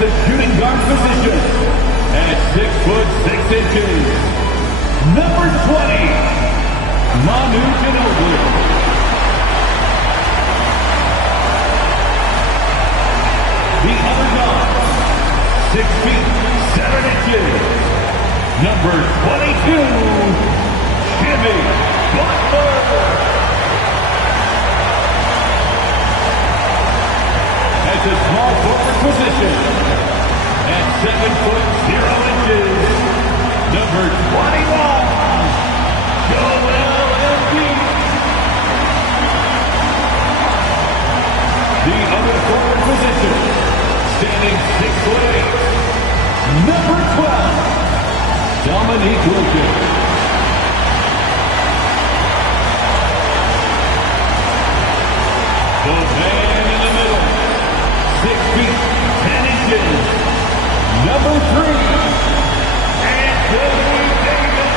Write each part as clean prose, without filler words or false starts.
the shooting guard position, at 6'6", number 20, Manu Ginobili. The other guard, 6'7", number 22, Jimmy Butler. At the small forward position, at 7'0", number 21, Joel Embiid. The other forward position, standing 6'8", number 12, Dominique Wilkins. The man in the middle, 6 feet, 10 inches, number 3, Anthony Davis.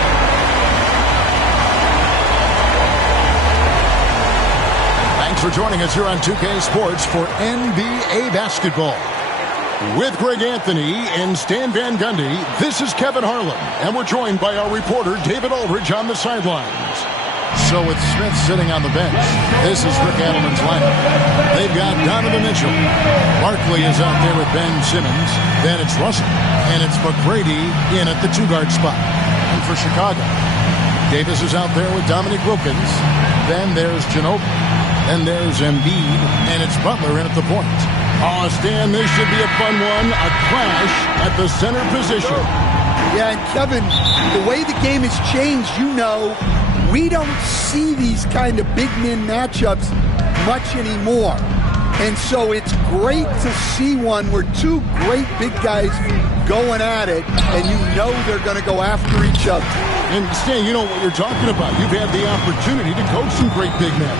Thanks for joining us here on 2K Sports for NBA basketball. With Greg Anthony and Stan Van Gundy, this is Kevin Harlan, and we're joined by our reporter David Aldridge on the sidelines. So with Smith sitting on the bench, this is Rick Adelman's lineup. They've got Donovan Mitchell. Barkley is out there with Ben Simmons. Then it's Russell. And it's McGrady in at the two-guard spot. And for Chicago, Davis is out there with Dominique Wilkins. Then there's Ginobili. Then there's Embiid. And it's Butler in at the point. Oh, Stan, this should be a fun one. A clash at the center position. Yeah, and Kevin, the way the game has changed, we don't see these kind of big men matchups much anymore. And so it's great to see one where two great big guys going at it, and they're going to go after each other. And Stan, you know what you're talking about. You've had the opportunity to coach some great big men.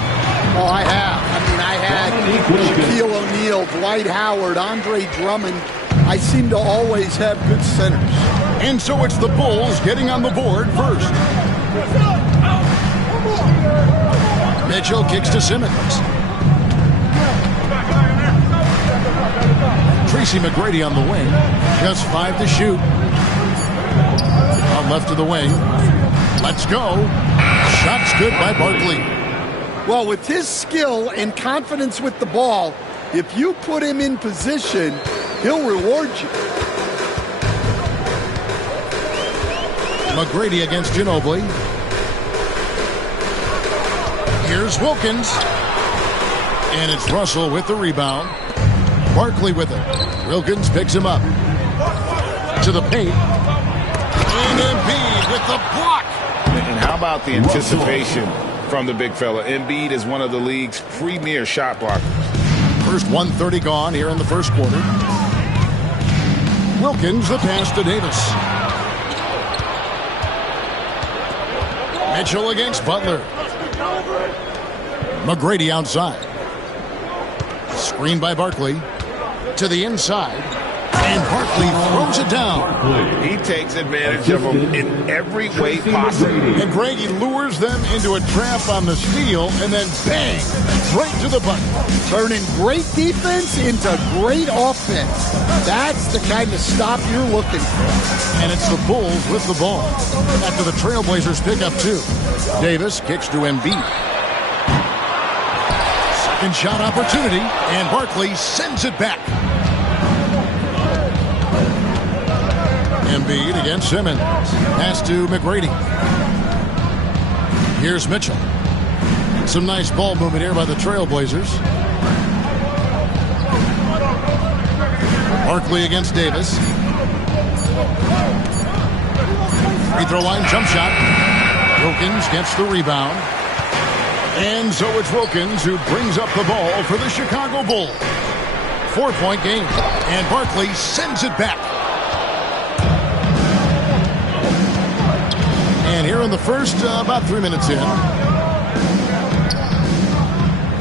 Oh, I have. I had Shaquille O'Neal, Dwight Howard, Andre Drummond. I seem to always have good centers. And so it's the Bulls getting on the board first. Mitchell kicks to Simmons. Tracy McGrady on the wing. Just 5 to shoot. On left to the wing. Let's go. Shot's good by Barkley. Well, with his skill and confidence with the ball, if you put him in position, he'll reward you. McGrady against Ginobili. Here's Wilkins. And it's Russell with the rebound. Barkley with it. Wilkins picks him up. To the paint. And Embiid with the block. And how about the anticipation from the big fella? Embiid is one of the league's premier shot blockers. First 1:30 gone here in the first quarter. Wilkins the pass to Davis. Mitchell against Butler. McGrady outside. Screen by Barkley. To the inside. And Barkley throws it down. He takes advantage of them in every way possible. And Greg, he lures them into a trap on the steal, and then bang, right to the button. Turning great defense into great offense. That's the kind of stop you're looking for. And it's the Bulls with the ball. After the Trailblazers pick up 2. Davis kicks to Embiid. Second shot opportunity, and Barkley sends it back. Embiid against Simmons. Pass to McGrady. Here's Mitchell. Some nice ball movement here by the Trailblazers. Barkley against Davis. Free throw line jump shot. Wilkins gets the rebound. And so it's Wilkins who brings up the ball for the Chicago Bulls. 4-point game. And Barkley sends it back. And here in the first, about 3 minutes in.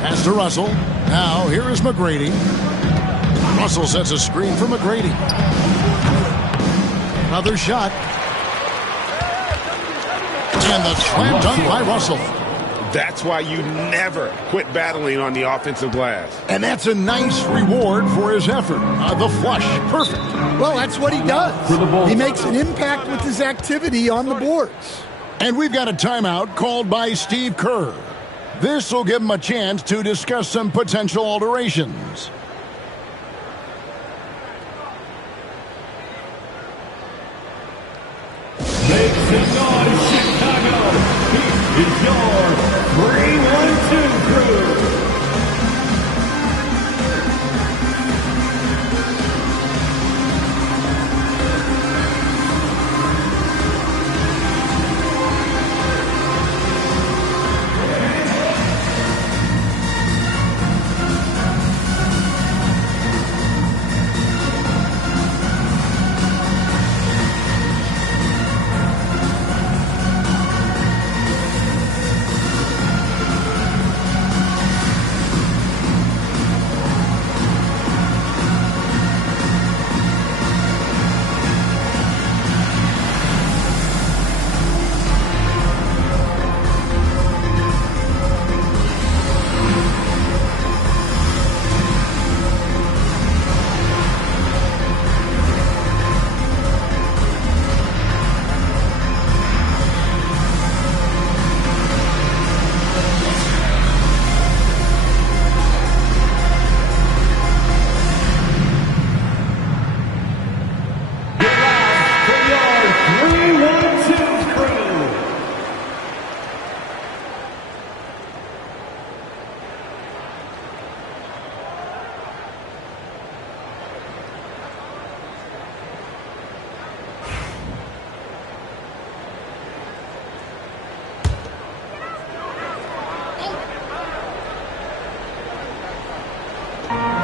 Pass to Russell. Now, here is McGrady. Russell sets a screen for McGrady. Another shot. And the slam dunk by Russell. That's why you never quit battling on the offensive glass. And that's a nice reward for his effort. The flush, perfect. Well, that's what he does. He makes an impact with his activity on the boards. And we've got a timeout called by Steve Kerr. This will give him a chance to discuss some potential alterations. Make some noise, Chicago. This is your 3-1-2 crew.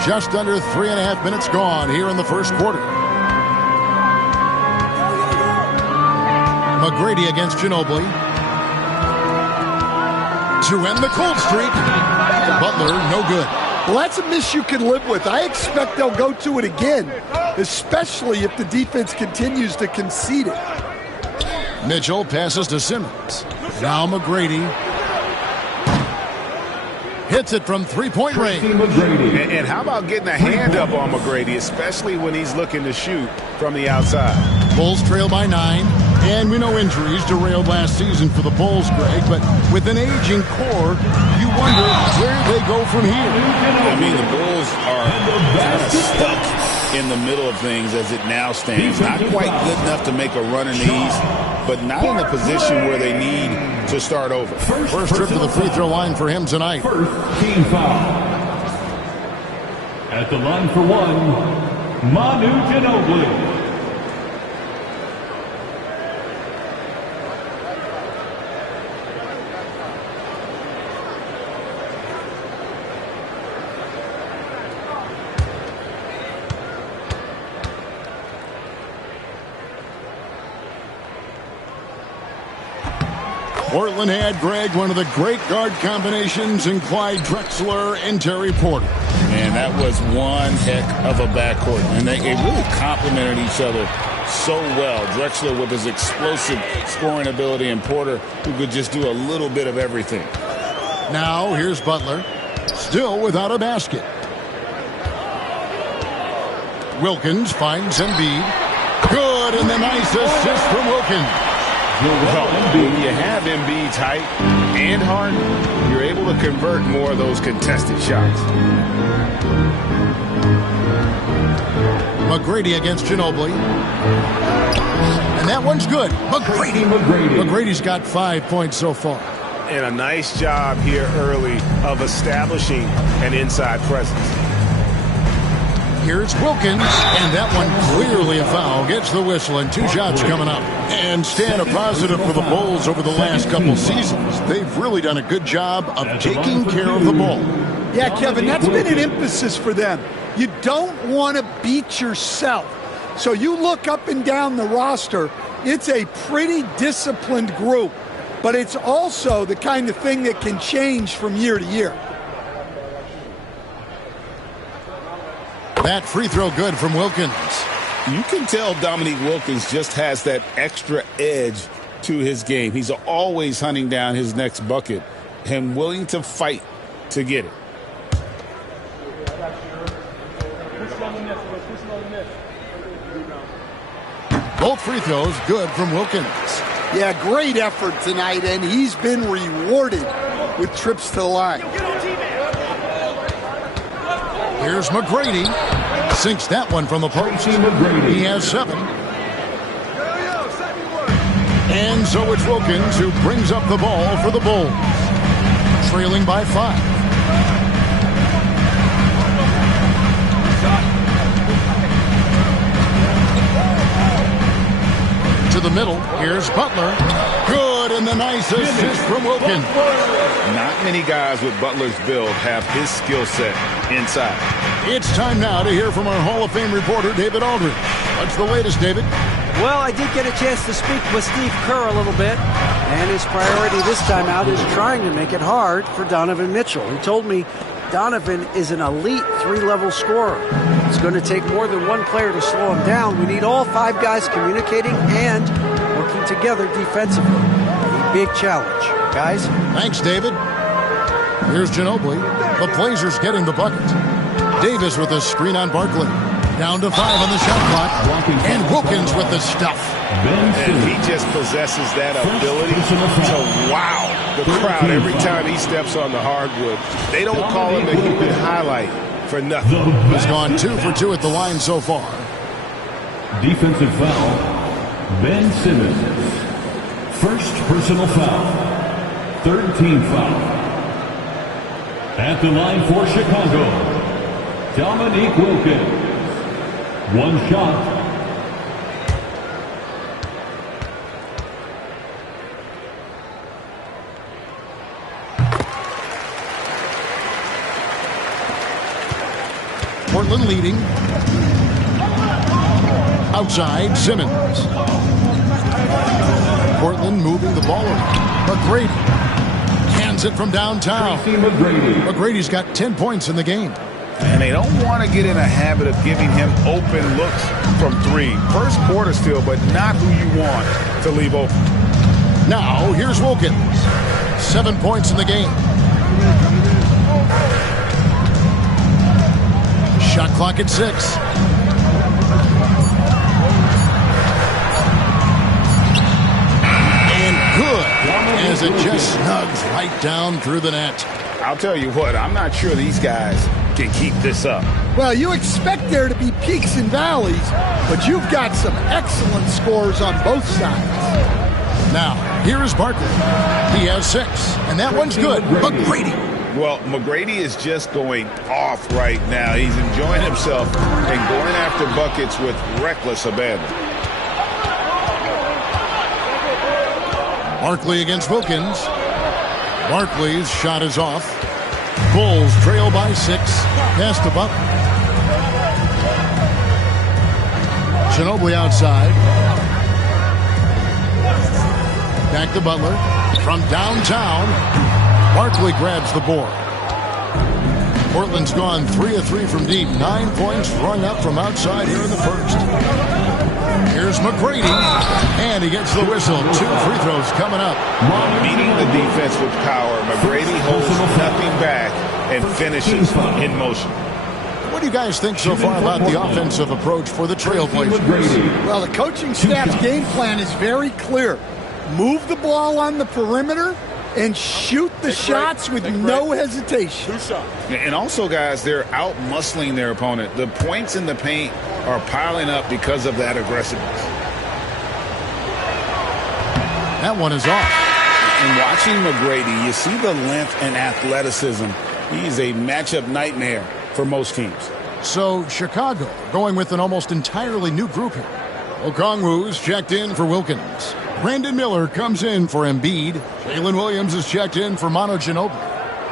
Just under 3.5 minutes gone here in the first quarter. McGrady against Ginobili. To end the cold streak. Butler, no good. Well, that's a miss you can live with. I expect they'll go to it again, especially if the defense continues to concede it. Mitchell passes to Simmons. Now McGrady. Hits it from three-point range. And how about getting a hand up on McGrady, especially when he's looking to shoot from the outside? Bulls trail by 9. And we know injuries derailed last season for the Bulls, Greg. But with an aging core, you wonder where they go from here. I mean, the Bulls are kind of stuck in the middle of things as it now stands. Not quite good enough to make a run in the East, but not in a position where they need to start over. First trip to the free throw line for him tonight. First team foul. At the line for one, Manu Ginobili. Portland had, Greg, one of the great guard combinations in Clyde Drexler and Terry Porter. Man, that was one heck of a backcourt. And they really complemented each other so well. Drexler with his explosive scoring ability and Porter who could just do a little bit of everything. Now here's Butler, still without a basket. Wilkins finds Embiid. Good, and the nice assist from Wilkins. Well, when you have Embiid tight and Harden, you're able to convert more of those contested shots. McGrady against Ginobili. And that one's good. McGrady's got 5 points so far. And a nice job here early of establishing an inside presence. Here's Wilkins, and that one clearly a foul. Gets the whistle, and 2 shots coming up. And Stan, a positive for the Bulls over the last couple seasons. They've really done a good job of taking care of the ball. Yeah, Kevin, that's been an emphasis for them. You don't want to beat yourself. So you look up and down the roster, it's a pretty disciplined group. But it's also the kind of thing that can change from year to year. That free throw good from Wilkins. You can tell Dominique Wilkins just has that extra edge to his game. He's always hunting down his next bucket. and willing to fight to get it. Both free throws good from Wilkins. Yeah, great effort tonight, and he's been rewarded with trips to the line. Here's McGrady. Sinks that one from the post. He has 7. And so it's Wilkins who brings up the ball for the Bulls. Trailing by 5. To the middle. Here's Butler. Good, and the nice assist from Wilkins. Not many guys with Butler's build have his skill set inside. It's time now to hear from our Hall of Fame reporter, David Aldridge. What's the latest, David? Well, I did get a chance to speak with Steve Kerr a little bit, and his priority this time out is trying to make it hard for Donovan Mitchell. He told me Donovan is an elite 3-level scorer. It's going to take more than one player to slow him down. We need all 5 guys communicating and working together defensively. A big challenge. Guys? Thanks, David. Here's Ginobili. The Blazers getting the bucket. Davis with a screen on Barkley. Down to 5 on the shot clock. And Wilkins with the stuff. And he just possesses that ability to wow the crowd every time he steps on the hardwood. They don't call him the human highlight for nothing. He's gone 2 for 2 at the line so far. Defensive foul, Ben Simmons. First personal foul. 3rd team foul. At the line for Chicago, Dominique Wilkins. 1 shot. Portland leading. Outside, Simmons. Portland moving the ball around. McGrady hands it from downtown. McGrady's got 10 points in the game. And they don't want to get in a habit of giving him open looks from 3. First quarter still, but not who you want to leave open. Now, here's Wilkins. 7 points in the game. Shot clock at 6. And good, as it just snugs right down through the net. I'll tell you what, I'm not sure these guys can keep this up. Well, you expect there to be peaks and valleys, but you've got some excellent scores on both sides. Now, here is Barkley. He has 6, and that one's good. McGrady. Well, McGrady is just going off right now. He's enjoying himself and going after buckets with reckless abandon. Barkley against Wilkins. Barkley's shot is off. Bulls trail by 6. Pass to Butler. Ginobili outside. Back to Butler. From downtown, Barkley grabs the board. Portland's gone 3 of 3 from deep. 9 points rung up from outside here in the first. Here's McGrady, and he gets the whistle. 2 free throws coming up. Meeting the defense with power, McGrady holds nothing back and finishes in motion. What do you guys think so far about the offensive approach for the Trailblazers? Well, the coaching staff's game plan is very clear. Move the ball on the perimeter and shoot the shots with no hesitation. And also, guys, they're out-muscling their opponent. The points in the paint are piling up because of that aggressiveness. That one is off. And watching McGrady, you see the length and athleticism. He's a matchup nightmare for most teams. So, Chicago going with an almost entirely new group here. Okongwu's checked in for Wilkins. Brandon Miller comes in for Embiid. Jalen Williams is checked in for Manu Ginobili.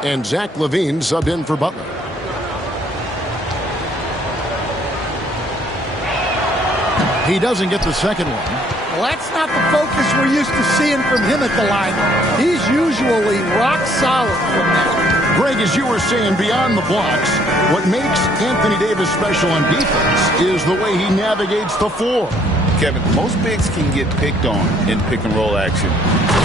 And Zach LaVine subbed in for Butler. He doesn't get the second one. Well, that's not the focus we're used to seeing from him at the line. He's usually rock solid from there. Greg, as you were saying, beyond the blocks, what makes Anthony Davis special on defense is the way he navigates the floor. Kevin, most bigs can get picked on in pick-and-roll action.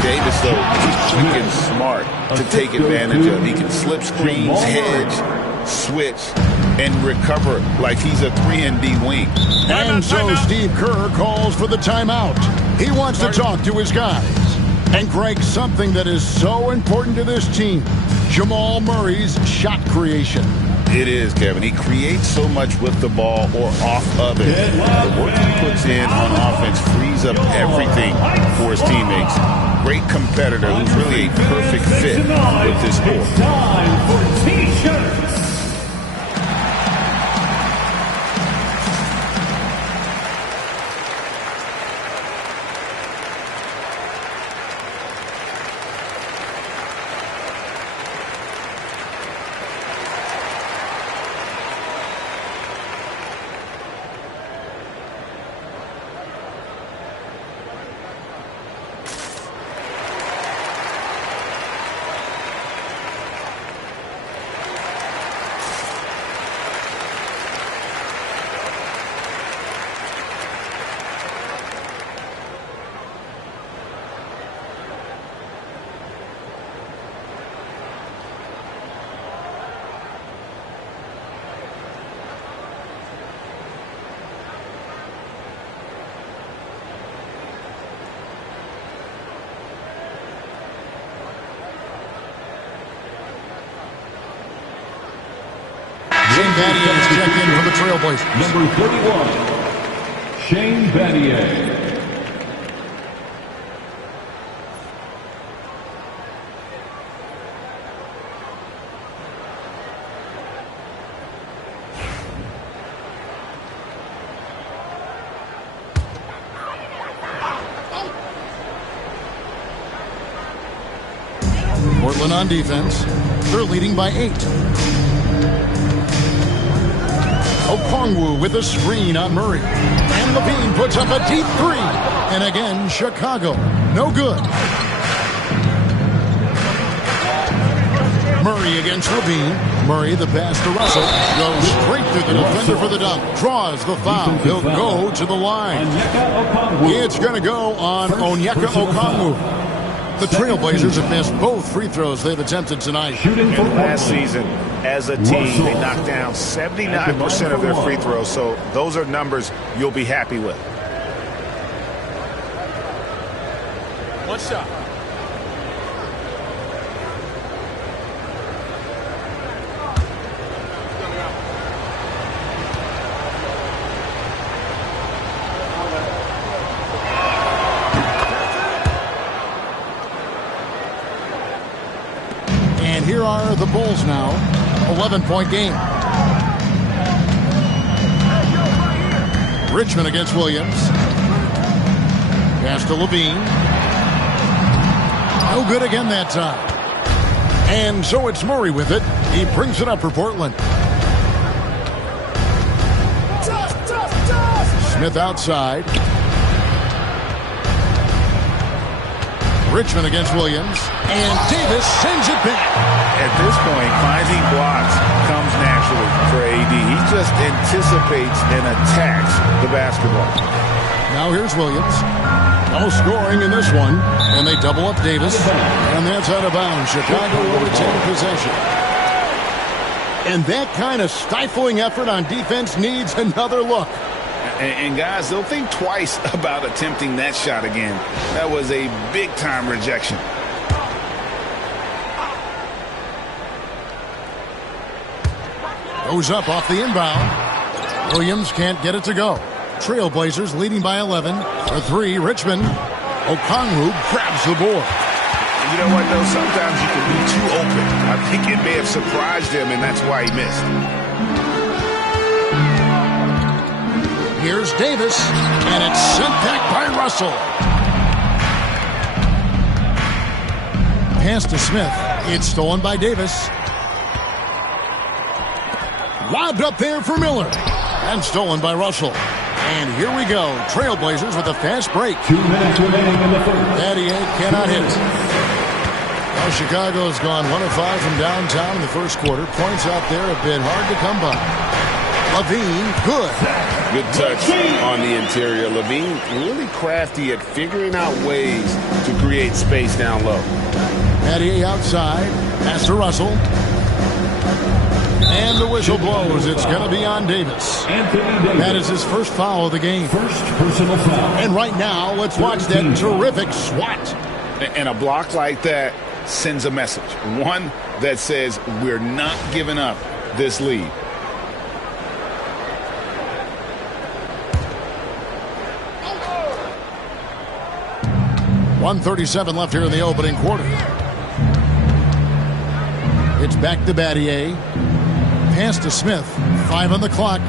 Davis, though, is quick and smart to take advantage of. He can slip screens, hedge, switch, and recover like he's a 3-and-D wing. And so Steve Kerr calls for the timeout. He wants to talk to his guys. And Greg, something that is so important to this team, Jamal Murray's shot creation. It is, Kevin. He creates so much with the ball or off of it. The work he puts in on offense frees up everything for his teammates. Great competitor who's really a perfect fit with this score. Time for T-shirts. Shane Battier is checked in for the Trailblazers. Number 31, Shane Battier. Portland on defense. They're leading by 8. Okongwu with a screen on Murray. And Levine puts up a deep 3. And again, Chicago. No good. Murray against Levine. Murray, the pass to Russell. Goes straight through the defender for the dunk. Draws the foul. He'll go to the line. It's going to go on Onyeka Okongwu. The Trailblazers have missed both free throws they've attempted tonight. And last season, as a team, they knocked down 79% of their free throws. So those are numbers you'll be happy with. One shot. Here are the Bulls now. 11-point game. Richmond against Williams. Pass to Levine. No good again that time. And so it's Murray with it. He brings it up for Portland. Smith outside. Richmond against Williams. And Davis sends it back. At this point, finding blocks comes naturally for AD. He just anticipates and attacks the basketball. Now here's Williams. No scoring in this one. And they double up Davis. And that's out of bounds. Chicago will retain possession. And that kind of stifling effort on defense needs another look. And guys, they'll think twice about attempting that shot again. That was a big-time rejection. Goes up off the inbound. Williams can't get it to go. Trailblazers leading by 11. For 3, Richmond. Okongwu grabs the board. You know what, though? Sometimes you can be too open. I think it may have surprised him, and that's why he missed. Here's Davis, and it's sent back by Russell. Pass to Smith. It's stolen by Davis. Lobbed up there for Miller. And stolen by Russell. And here we go. Trailblazers with a fast break. 2 minutes remaining in the first. Battier cannot hit. Well, Chicago's gone 1 of 5 from downtown in the first quarter. Points out there have been hard to come by. Levine, good. Good touch on the interior. Levine really crafty at figuring out ways to create space down low. Battier outside. Pass to Russell. And the whistle blows. It's going to be on Davis. That is his first foul of the game. First personal foul. And right now, let's watch that terrific swat. And a block like that sends a message. One that says we're not giving up this lead. .137 left here in the opening quarter. It's back to Battier. Pass to Smith. 5 on the clock.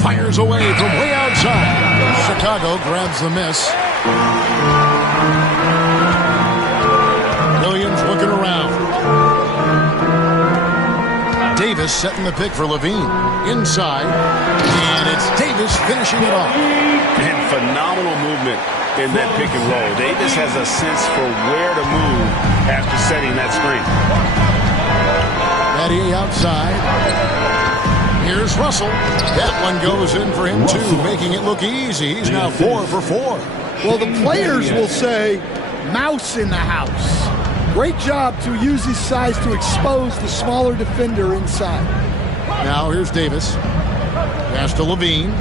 Fires away from way outside. Chicago grabs the miss. Williams looking around. Davis setting the pick for Levine. Inside. And it's Davis finishing it off. And phenomenal movement in that pick and roll. Davis has a sense for where to move after setting that screen. Battier outside. Here's Russell. That one goes in for him too, making it look easy. He's now 4 for 4. Well, the players will say, mouse in the house. Great job to use his size to expose the smaller defender inside. Now here's Davis. Pass to Levine.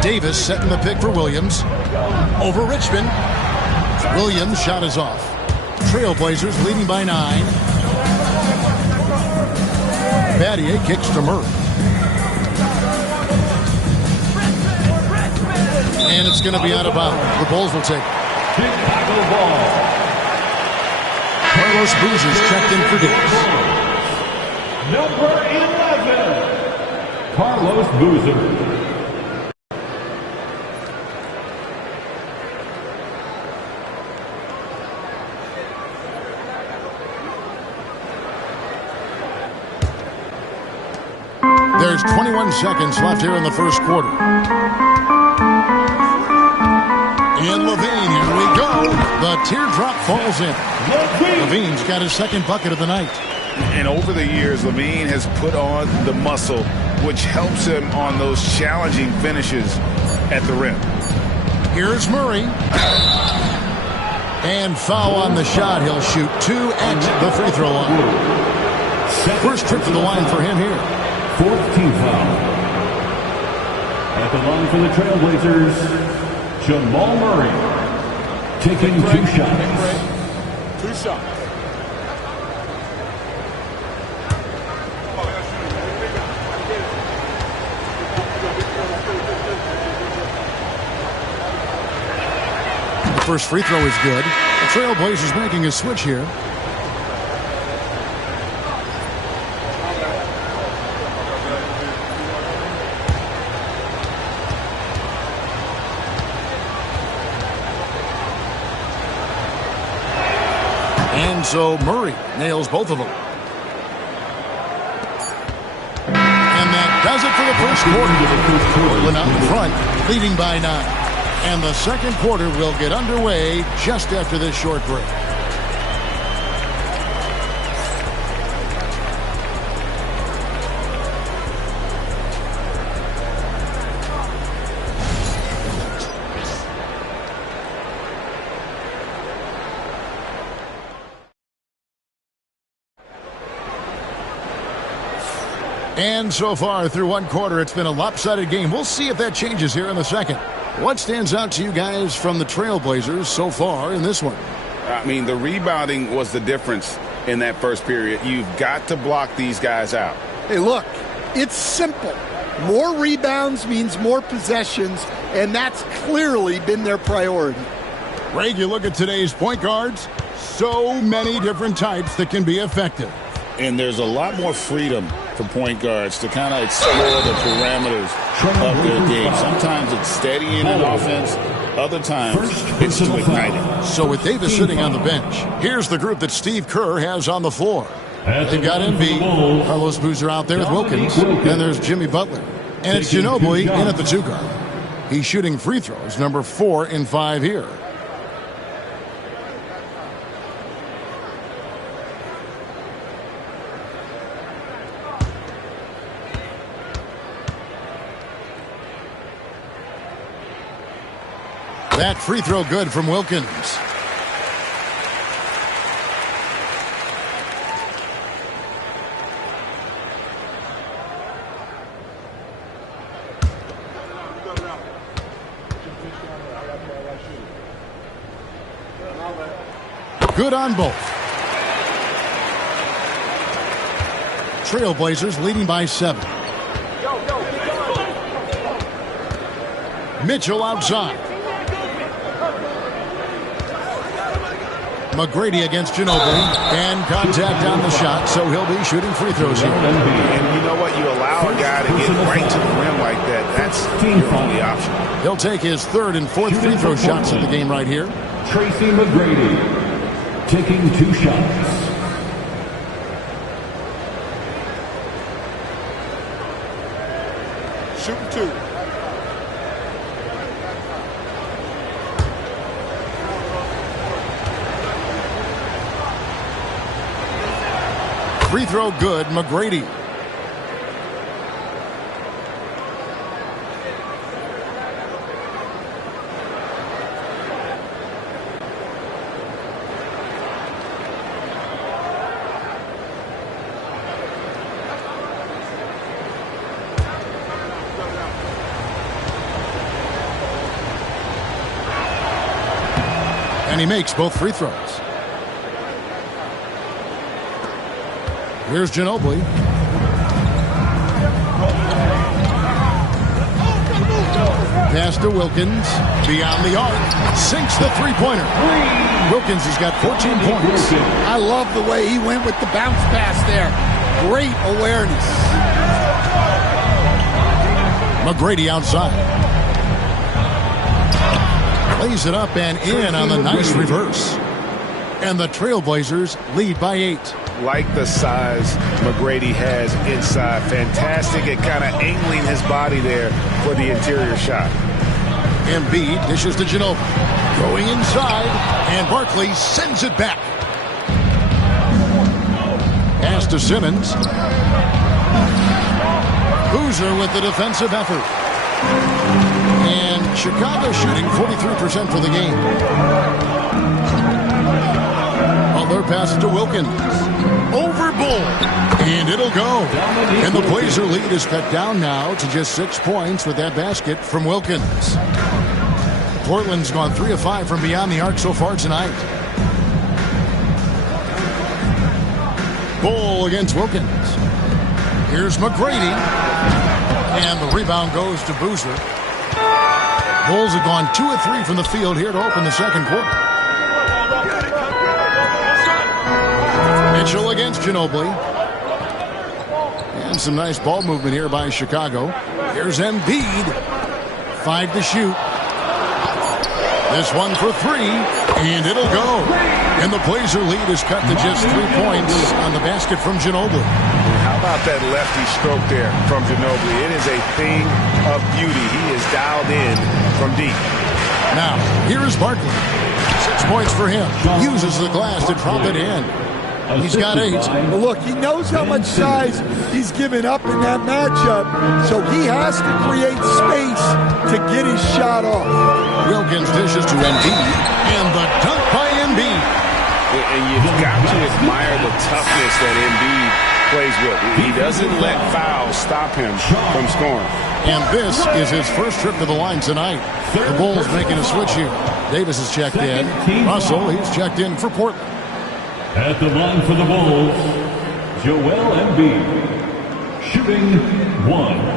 Davis setting the pick for Williams. Over Richmond. Williams' shot is off. Trailblazers leading by 9. Battier kicks to Murray. And it's going to be out of bounds. The Bulls will take it. Chicago ball. Carlos Boozer's checked in for Davis. Number 11, Carlos Boozer. There's 21 seconds left here in the first quarter. And Levine, here we go. The teardrop falls in. Levine's got his second bucket of the night. And over the years, Levine has put on the muscle, which helps him on those challenging finishes at the rim. Here's Murray. And foul on the shot. He'll shoot 2 at the free throw line. First trip to the line for him here. 4th team foul. At the line for the Trailblazers, Jamal Murray. Taking 2 shots. 2 shots. The first free throw is good. The Trailblazers making a switch here. And so Murray nails both of them. And that does it for the first quarter. Portland out in front, leading by 9. And the second quarter will get underway just after this short break. And so far through one quarter, it's been a lopsided game. We'll see if that changes here in the second. What stands out to you guys from the Trailblazers so far in this one? I mean, the rebounding was the difference in that first period. You've got to block these guys out. Hey, look, it's simple. More rebounds means more possessions, and that's clearly been their priority. Greg, you look at today's point guards, so many different types that can be effective. And there's a lot more freedom for point guards to kind of explore the parameters of their game. Sometimes it's steadying an offense. Other times it's to ignite it. So with Davis sitting on the bench, here's the group that Steve Kerr has on the floor. They've got NB, Carlos Boozer out there with Wilkins. Then there's Jimmy Butler. And it's Ginobili in at the 2 guard. He's shooting free throws, number 4 in 5 here. That free throw good from Wilkins. Good on both. Trailblazers leading by 7. Mitchell outside. McGrady against Ginobili. And contact on the shot, so he'll be shooting free throws here. And you know what? You allow a guy to get right to the rim like that. That's your only option. He'll take his 3rd and 4th free throw shots of the game right here. Tracy McGrady taking 2 shots. Shooting 2. Free throw good, McGrady. And he makes both free throws. Here's Ginobili. Pass to Wilkins. Beyond the arc. Sinks the three-pointer. Wilkins has got 14 points. I love the way he went with the bounce pass there. Great awareness. McGrady outside. Lays it up and in on the nice reverse. And the Trailblazers lead by 8. Like the size McGrady has inside. Fantastic at kind of angling his body there for the interior shot. Embiid dishes to Ginobili. Going inside, and Barkley sends it back. Pass to Simmons. Boozer with the defensive effort. And Chicago shooting 43% for the game. Butler passes to Wilkins. Over Bull. And it'll go. And the Blazer lead is cut down now to just 6 points with that basket from Wilkins. Portland's gone 3 of 5 from beyond the arc so far tonight. Bull against Wilkins. Here's McGrady. And the rebound goes to Boozer. Bulls have gone 2 of 3 from the field here to open the second quarter. Mitchell against Ginobili. And some nice ball movement here by Chicago. Here's Embiid. 5 to shoot. This one for 3. And it'll go. And the Blazer lead is cut to just 3 points on the basket from Ginobili. How about that lefty stroke there from Ginobili? It is a thing of beauty. He is dialed in from deep. Now, here's Barkley. 6 points for him. Uses the glass to drop it in. He's got 8. But look, he knows how much size he's given up in that matchup, so he has to create space to get his shot off. Wilkins dishes to Embiid, and the dunk by Embiid. And you've got to admire the toughness that Embiid plays with. He doesn't let fouls stop him from scoring. And this is his first trip to the line tonight. The Bulls making a switch here. Davis is checked in. Russell, he's checked in for Portland. At the line for the Bulls, Joel Embiid, shooting 1.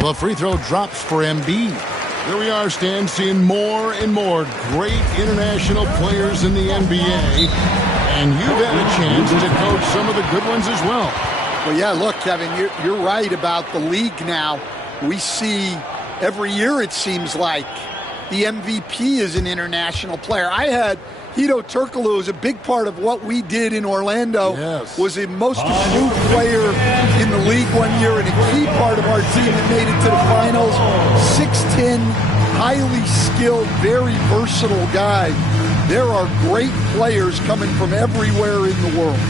The free throw drops for Embiid. Here we are, Stan, seeing more and more great international players in the NBA. And you've had a chance to coach some of the good ones as well. Well, yeah, look, Kevin, you're right about the league now. We see every year, it seems like, the MVP is an international player. I had Hedo Turkoglu as a big part of what we did in Orlando. Yes. Was the most improved player in the league one year and a key part of our team that made it to the finals. 6'10", highly skilled, very versatile guy. There are great players coming from everywhere in the world.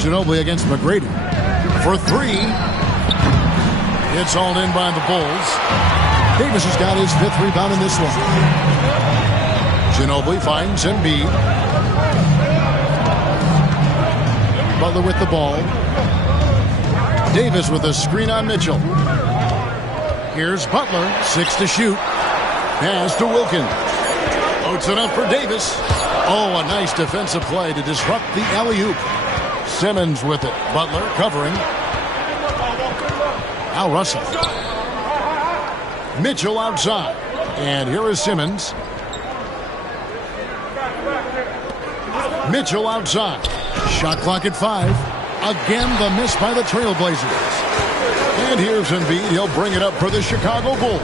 Ginobili against McGrady for three. It's hauled in by the Bulls. Davis has got his 5th rebound in this one. Ginobili finds Embiid. Butler with the ball. Davis with a screen on Mitchell. Here's Butler, 6 to shoot. Pass to Wilkins. Puts it up for Davis. Oh, a nice defensive play to disrupt the alley-oop. Simmons with it. Butler covering. Al Russell. Mitchell outside. And here is Simmons. Mitchell outside. Shot clock at 5. Again, the miss by the Trailblazers. And here's Embiid. He'll bring it up for the Chicago Bulls.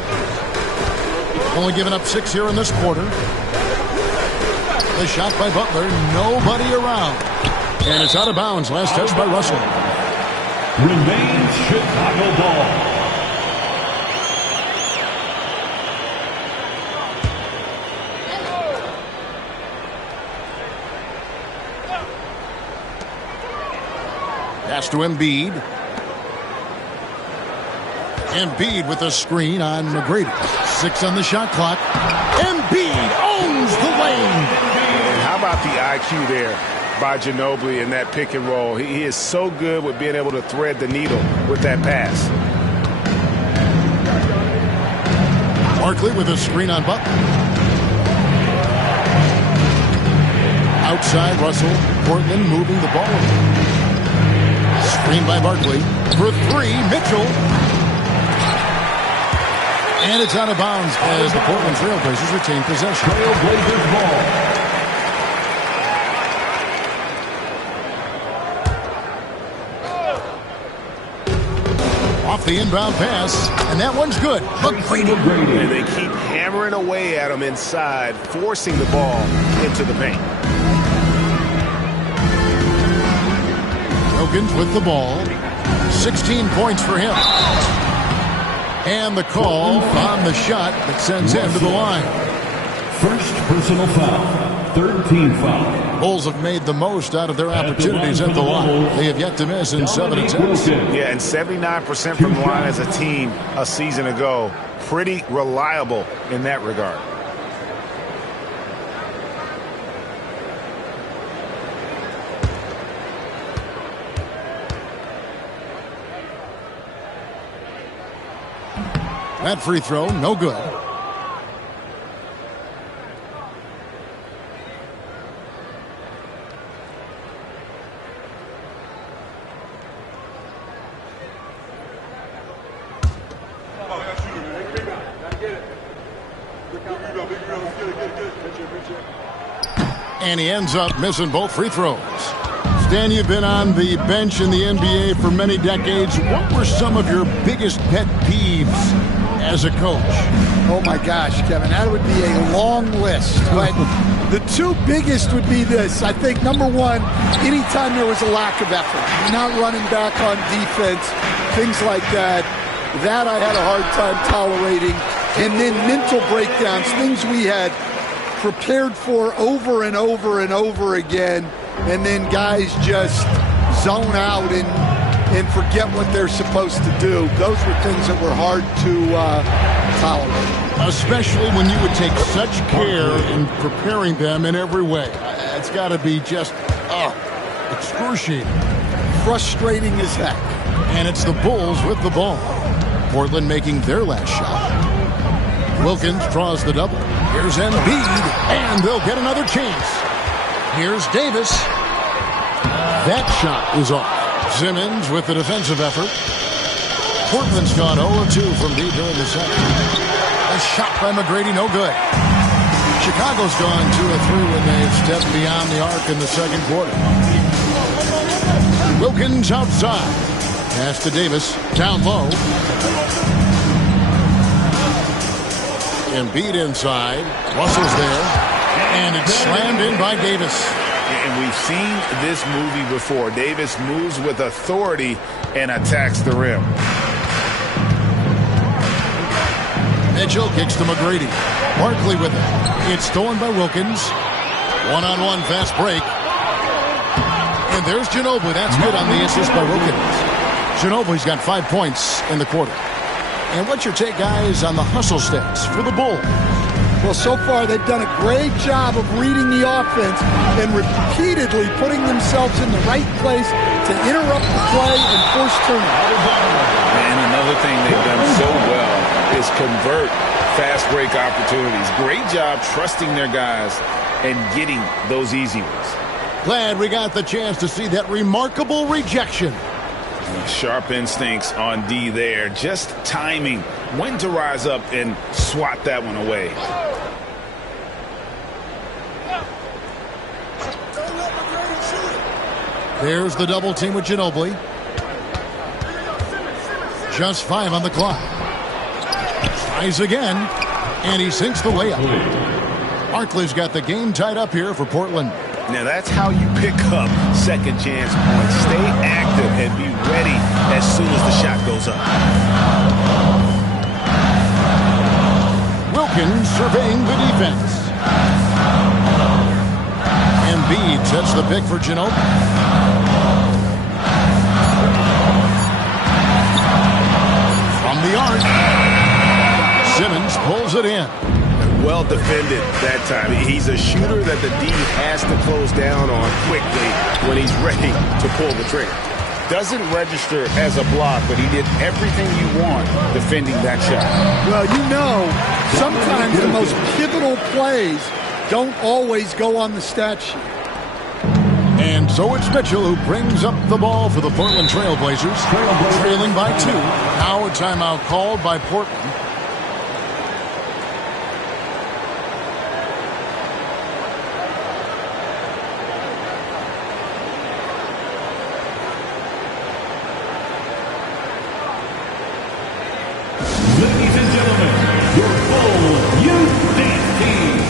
Only giving up 6 here in this quarter. The shot by Butler. Nobody around. And it's out of bounds. Last touch by Russell. Remains Chicago ball. Pass to Embiid. Embiid with a screen on McGrady. 6 on the shot clock. Embiid owns the lane. And how about the IQ there by Ginobili in that pick and roll? He is so good with being able to thread the needle with that pass. Barkley with a screen on Butler. Outside Russell. Portland moving the ball. Screen by Barkley. For 3, Mitchell. And it's out of bounds as the Portland Trailblazers retain possession. Trailblazers ball. Off the inbound pass, and that one's good. McGrady. And they keep hammering away at him inside, forcing the ball into the paint. Wilkins with the ball. 16 points for him. And the call on the shot that sends him to the line. First personal foul. 3rd team foul. Bulls have made the most out of their opportunities at the line. They have yet to miss in 7 attempts. Yeah, and 79% from the line as a team a season ago. Pretty reliable in that regard. That free throw, no good. And he ends up missing both free throws. Stan, you've been on the bench in the NBA for many decades. What were some of your biggest pet peeves as a coach? Oh my gosh, Kevin, that would be a long list. But the two biggest would be this. I think number one, anytime there was a lack of effort, not running back on defense, things like that, that I had a hard time tolerating. And then mental breakdowns, things we had prepared for over and over and over again, and then guys just zone out and forget what they're supposed to do. Those were things that were hard to tolerate. Especially when you would take such care in preparing them in every way. It's got to be just excruciating. Frustrating as heck. And it's the Bulls with the ball. Portland making their last shot. Wilkins draws the double. Here's Embiid, and they'll get another chance. Here's Davis. That shot is off. Simmons with the defensive effort. Portland's gone 0-2 from deep here in the second. A shot by McGrady, no good. Chicago's gone 2-3 when they've stepped beyond the arc in the second quarter. Wilkins outside. Pass to Davis, down low. Embiid inside. Russell's there. And it's slammed in by Davis. And we've seen this movie before. Davis moves with authority and attacks the rim. Mitchell kicks to McGrady. Barkley with it. It's stolen by Wilkins. One-on-one fast break. And there's Ginobili. That's good on the assist by Wilkins. Ginobili's got 5 points in the quarter. And what's your take, guys, on the hustle stats for the Bulls? Well, so far they've done a great job of reading the offense and repeatedly putting themselves in the right place to interrupt the play and force turnovers. And another thing they've done so well is convert fast break opportunities. Great job trusting their guys and getting those easy ones. Glad we got the chance to see that remarkable rejection. Sharp instincts on D there. Just timing when to rise up and swat that one away. There's the double team with Ginobili. Just 5 on the clock. Tries again, and he sinks the layup. Barkley's got the game tied up here for Portland. Now that's how you pick up second chance points. Stay active and be ready as soon as the shot goes up. Wilkins surveying the defense. Embiid sets the pick for Ginobili. From the arc, Simmons pulls it in. Well defended that time. He's a shooter that the D has to close down on quickly when he's ready to pull the trigger. Doesn't register as a block, but he did everything you want defending that shot. Well, you know, sometimes the most pivotal plays don't always go on the stat sheet. And so it's Mitchell who brings up the ball for the Portland Trailblazers. Trailing by 2. Now a timeout called by Portland. Ladies and gentlemen, your full youth dance team.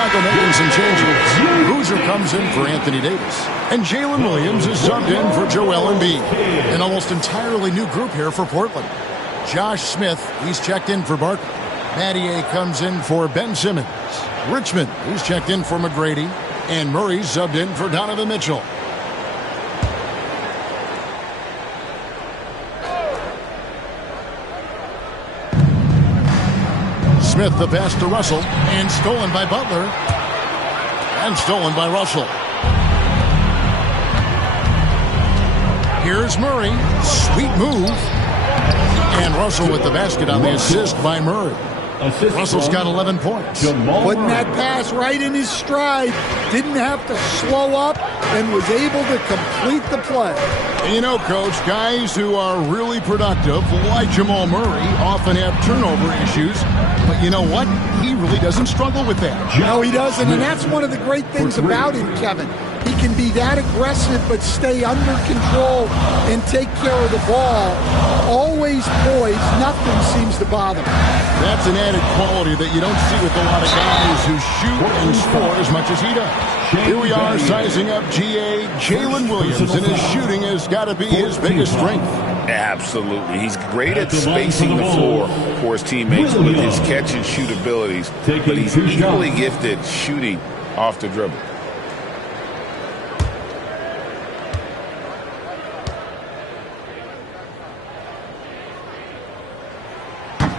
Chicago making some changes. Boozer comes in for Anthony Davis. And Jalen Williams is subbed in for Joel Embiid. An almost entirely new group here for Portland. Josh Smith, he's checked in for Barkley. Mattier comes in for Ben Simmons. Richmond, he's checked in for McGrady. And Murray's subbed in for Donovan Mitchell. Smith, the pass to Russell, and stolen by Butler, and stolen by Russell. Here's Murray, sweet move, and Russell with the basket on the assist by Murray. Russell's got 11 points. Putting that pass right in his stride, didn't have to slow up, and was able to complete the play. And you know, Coach, guys who are really productive, like Jamal Murray, often have turnover issues. But you know what? He really doesn't struggle with that. No, he doesn't, and that's one of the great things about him, Kevin. He can be that aggressive but stay under control and take care of the ball. Always poised, nothing seems to bother him. That's an added quality that you don't see with a lot of guys who shoot and score as much as he does. Here we are sizing up GA Jalen Williams, and his shooting has got to be his biggest strength. Absolutely. He's great at spacing the floor for his teammates with his catch and shoot abilities, but he's equally gifted shooting off the dribble.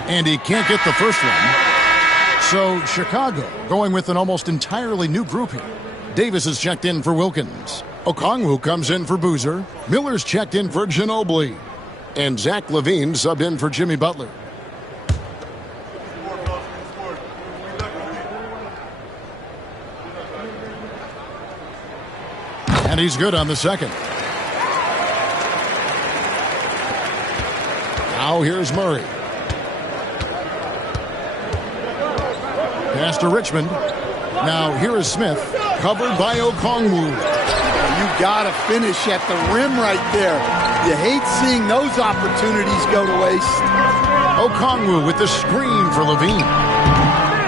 And he can't get the first one. So Chicago going with an almost entirely new group here. Davis is checked in for Wilkins. Okongwu comes in for Boozer. Miller's checked in for Ginobili. And Zach LaVine subbed in for Jimmy Butler. And he's good on the second. Now here's Murray. Pass to Richmond. Now here is Smith, covered by Okongwu. You got to finish at the rim right there. You hate seeing those opportunities go to waste. Okongwu with the screen for LaVine.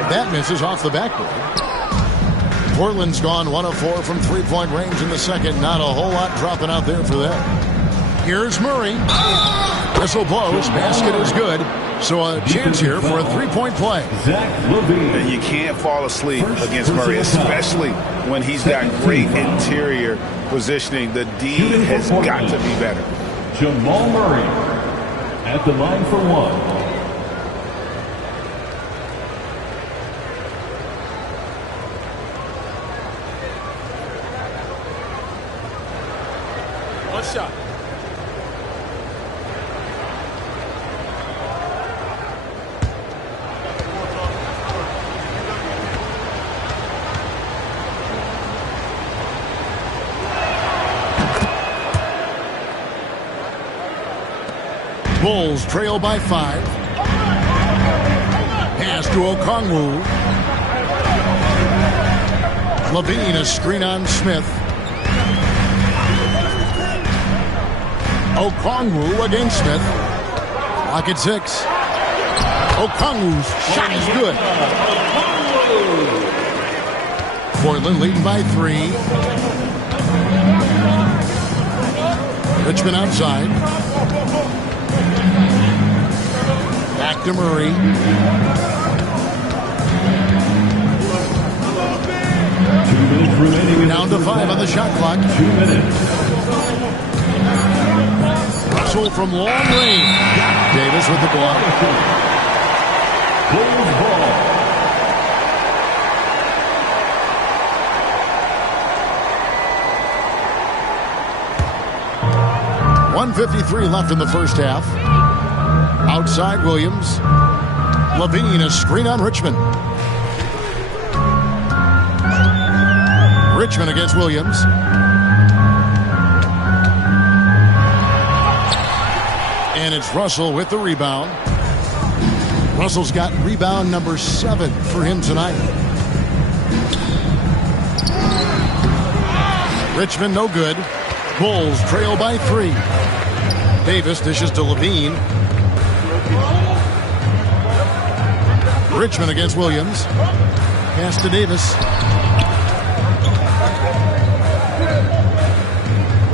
That misses off the backboard. Portland's gone 1 of 4 from three-point range in the second. Not a whole lot dropping out there for them. Here's Murray. Whistle blows. Basket is good. So a chance here for a three-point play. And you can't fall asleep against Murray, especially when he's got great interior positioning. The D has got to be better. Jamal Murray at the line for one. One shot. Bulls trail by 5. Pass to Okongwu. LaVine, a screen on Smith. Okongwu against Smith. Lock at 6. Okongwu's shot is good. Portland leading by 3. Richmond outside. Back to Murray. Down to 5 on the shot clock. 2 minutes. Russell from long range. Davis with the block. Bulls ball. 1:53 left in the first half. Outside Williams. LaVine, a screen on Richmond. Richmond against Williams. And it's Russell with the rebound. Russell's got rebound number 7 for him tonight. Richmond no good. Bulls trail by 3. Davis dishes to LaVine. Richmond against Williams. Pass to Davis.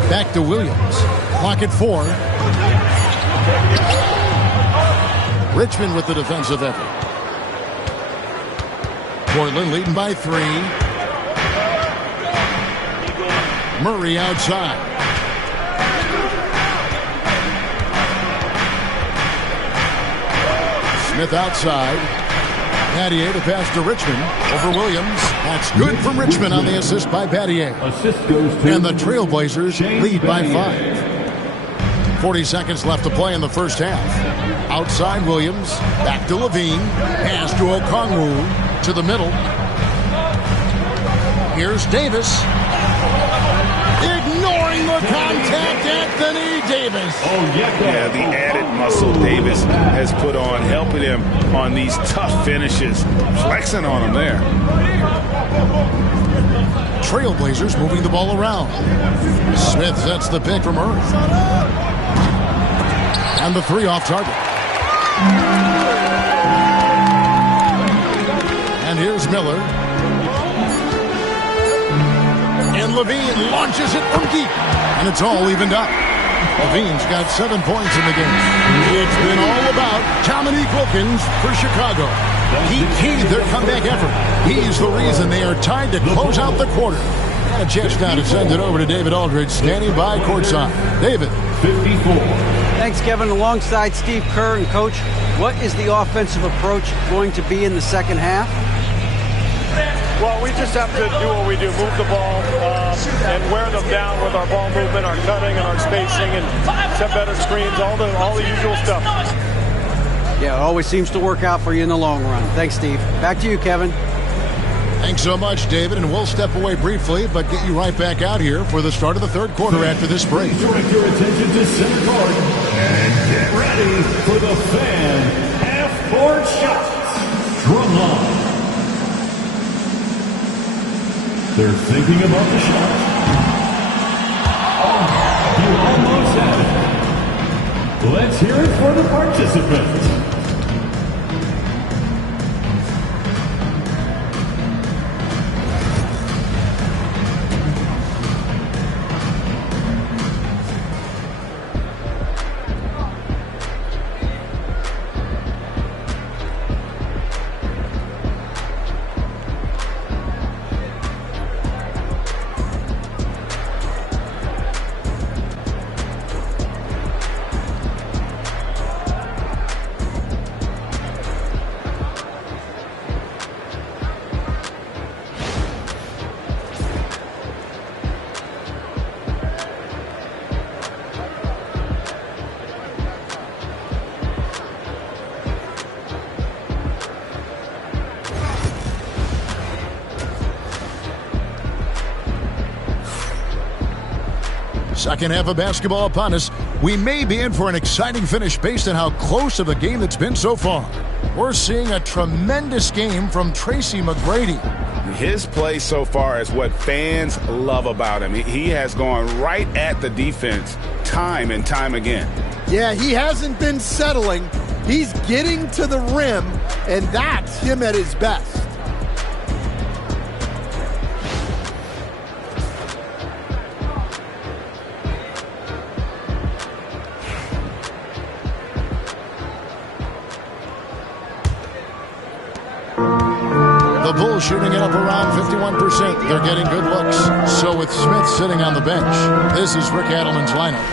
Back to Williams. Clock at 4. Richmond with the defensive effort. Portland leading by 3. Murray outside. Smith outside. Battier to pass to Richmond over Williams. That's good from Richmond on the assist by Battier. Assist goes to And the Trailblazers lead by 5. 40 seconds left to play in the first half. Outside Williams. Back to Levine. Pass to Okongwu. To the middle. Here's Davis. Ignoring the contact, Anthony Davis. Oh, Yeah, the added muscle Davis has put on, helping him on these tough finishes. Flexing on him there. Trailblazers moving the ball around. Smith sets the pick from Murray. And the 3 off target. And here's Miller. And Levine launches it from deep. And it's all evened up. Levine's got 7 points in the game. It's been all about Dominique Wilkins for Chicago. He keyed their comeback effort. He's the reason they are tied to close out the quarter. And a chance now to send it over to David Aldridge, standing by courtside. David. 54. Thanks, Kevin. Alongside Steve Kerr and Coach, what is the offensive approach going to be in the second half? Well, we just have to do what we do, move the ball and wear them down with our ball movement, our cutting, and our spacing, and set better screens, all the usual stuff. Yeah, it always seems to work out for you in the long run. Thanks, Steve. Back to you, Kevin. Thanks so much, David, and we'll step away briefly, but get you right back out here for the start of the third quarter after this break. Direct your attention to center court and get ready for the fan half-court shots. Drumline. They're thinking about the shot. Oh, you almost had it. Let's hear it for the participants. Second half of basketball upon us. We may be in for an exciting finish based on how close of a game it's been so far. We're seeing a tremendous game from Tracy McGrady. His play so far is what fans love about him. He has gone right at the defense time and time again. Yeah, he hasn't been settling. He's getting to the rim, and that's him at his best. The Bulls shooting it up around 51%. They're getting good looks. So with Smith sitting on the bench, this is Rick Adelman's lineup.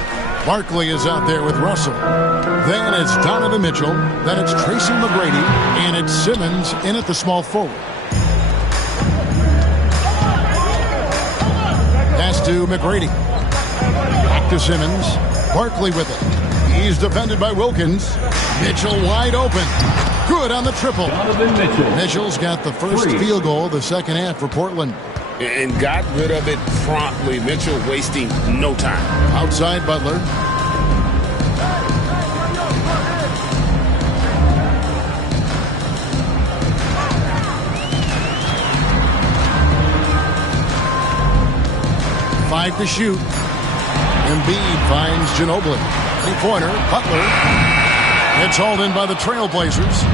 Barkley is out there with Russell. Then it's Donovan Mitchell. Then it's Tracy McGrady. And it's Simmons in at the small forward. Pass to McGrady. Back to Simmons. Barkley with it. He's defended by Wilkins. Mitchell wide open. Good on the triple. Donovan Mitchell. Mitchell's got the first field goal of the second half for Portland. And got rid of it promptly. Mitchell wasting no time. Outside Butler. Five to shoot. Embiid finds Ginobili. Three-pointer. Butler. It's hauled in by the Trailblazers.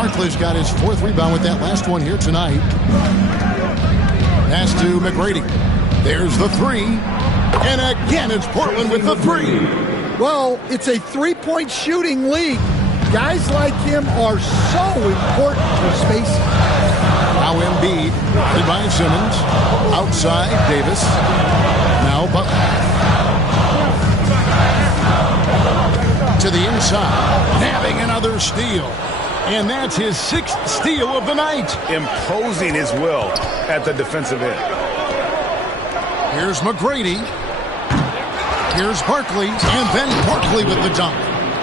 Barkley's got his 4th rebound with that last one here tonight. Pass to McGrady. There's the 3. And again, it's Portland with the 3. Well, it's a three-point shooting league. Guys like him are so important for spacing. Now Embiid, led by Simmons. Outside, Davis. Now Butler. To the inside. Nabbing another steal. And that's his 6th steal of the night. Imposing his will at the defensive end. Here's McGrady. Here's Barkley. And then Barkley with the dunk.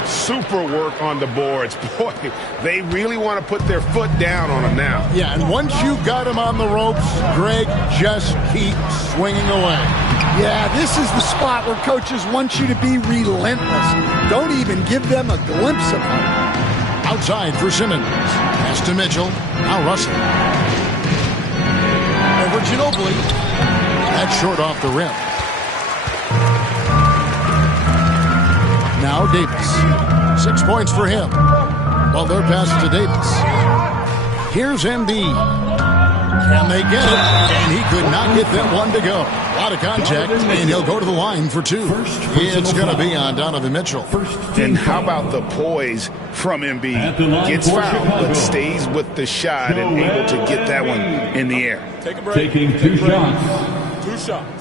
Super work on the boards. Boy, they really want to put their foot down on him now. Yeah, and once you've got him on the ropes, Greg, just keep swinging away. Yeah, this is the spot where coaches want you to be relentless. Don't even give them a glimpse of him. Outside for Simmons. Pass to Mitchell. Now Russell. Over Ginobili. That's short off the rim. Now Davis. 6 points for him. Butler passes to Davis. Here's Embiid. Can they get it? And he could not get that one to go. A lot of contact, and he'll go to the line for 2. It's going to be on Donovan Mitchell. And how about the poise from Embiid? Gets fouled, but stays with the shot and able to get that one in the air. Take a break. Taking 2 shots. 2 shots.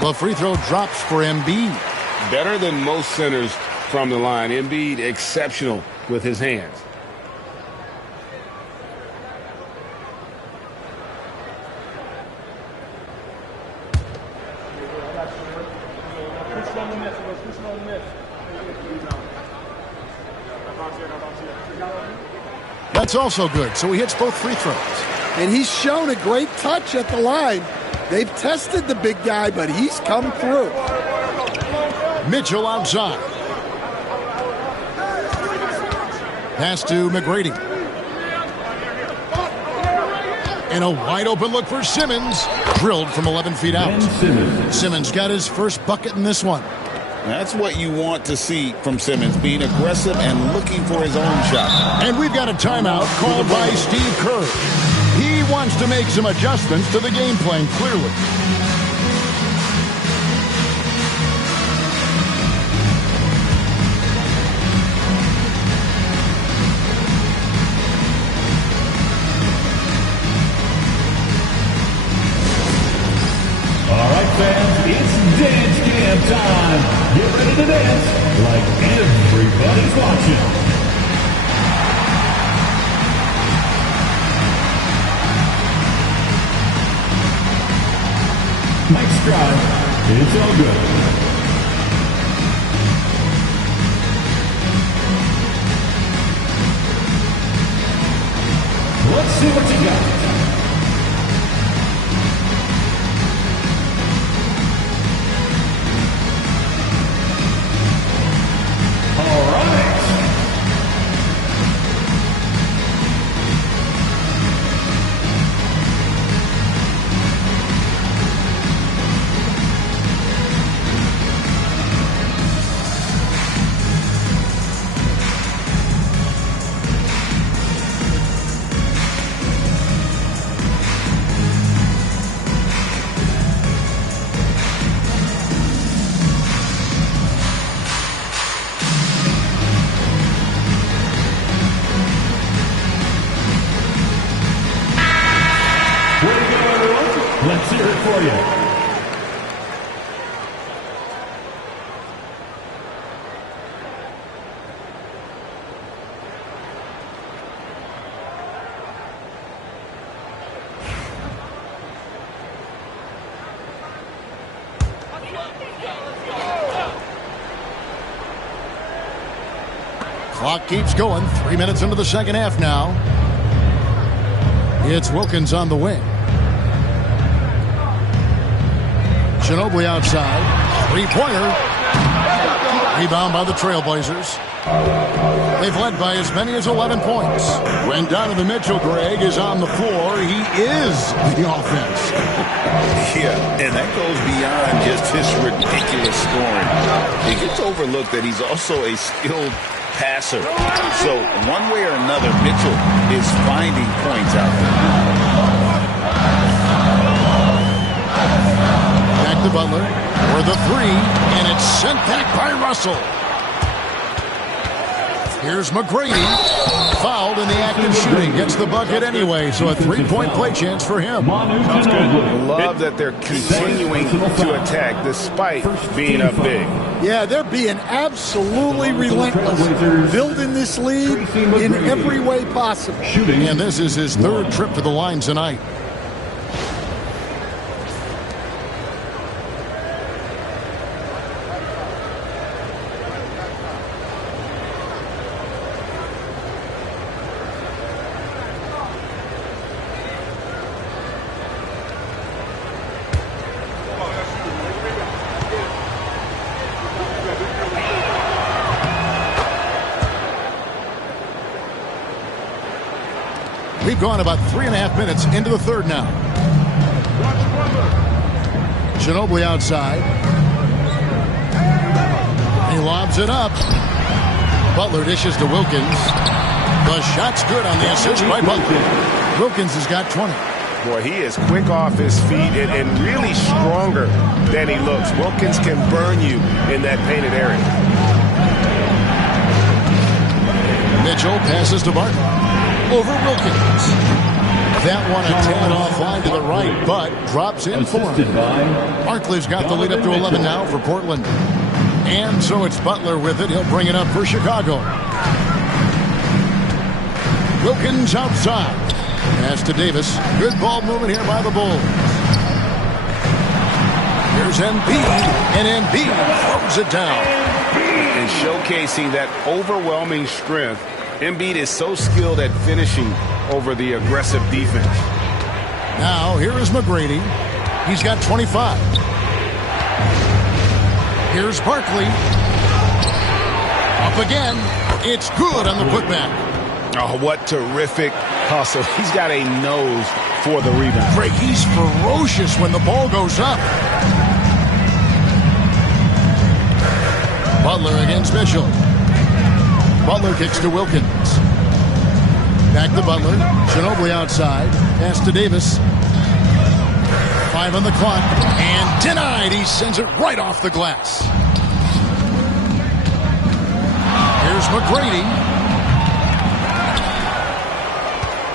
The free throw drops for Embiid. Better than most centers from the line. Embiid exceptional with his hands. That's also good, so he hits both free throws. And he's shown a great touch at the line. They've tested the big guy, but he's come through. Mitchell outside. Pass to McGrady. And a wide open look for Simmons. Drilled from 11 feet out. Simmons got his first bucket in this one. That's what you want to see from Simmons, being aggressive and looking for his own shot. And we've got a timeout called by Steve Kerr. He wants to make some adjustments to the game plan, clearly. All right, fans, it's dance jam time. Get ready to dance like everybody's watching. Next drive, it's all good. Let's see what you got. All right. Let's hear it for you. Clock keeps going. 3 minutes into the second half now. It's Wilkins on the wing. Ginobili outside. Three-pointer. Rebound by the Trailblazers. They've led by as many as 11 points. When Donovan Mitchell, Greg, is on the floor, he is the offense. Yeah, and that goes beyond just his ridiculous scoring. It gets overlooked that he's also a skilled passer. So one way or another, Mitchell is finding points out there. Back to Butler for the three, and it's sent back by Russell. Here's McGrady, fouled in the act of shooting. Gets the bucket anyway, so a three-point play chance for him. Sounds good. Love that they're continuing to attack despite being up big. Yeah, they're being absolutely relentless, building this lead in every way possible. And this is his third trip to the line tonight. We've gone about 3.5 minutes into the third now. Ginobili outside. He lobs it up. Butler dishes to Wilkins. The shot's good on the assist by Butler. Wilkins has got 20. Boy, he is quick off his feet and really stronger than he looks. Wilkins can burn you in that painted area. Mitchell passes to Barton. Over Wilkins. That one a tad offline to the right, but drops in for him. Barkley's got the lead up to 11 now for Portland. And so it's Butler with it. He'll bring it up for Chicago. Wilkins outside. Pass to Davis. Good ball movement here by the Bulls. Here's Embiid, and Embiid throws it down. And showcasing that overwhelming strength. Embiid is so skilled at finishing over the aggressive defense. Now, here is McGrady. He's got 25. Here's Barkley. Up again. It's good on the putback. Oh, what terrific hustle. He's got a nose for the rebound. Greg, he's ferocious when the ball goes up. Butler against Mitchell. Butler kicks to Wilkins. Back to Butler. Ginobili outside. Pass to Davis. 5 on the clock. And denied. He sends it right off the glass. Here's McGrady.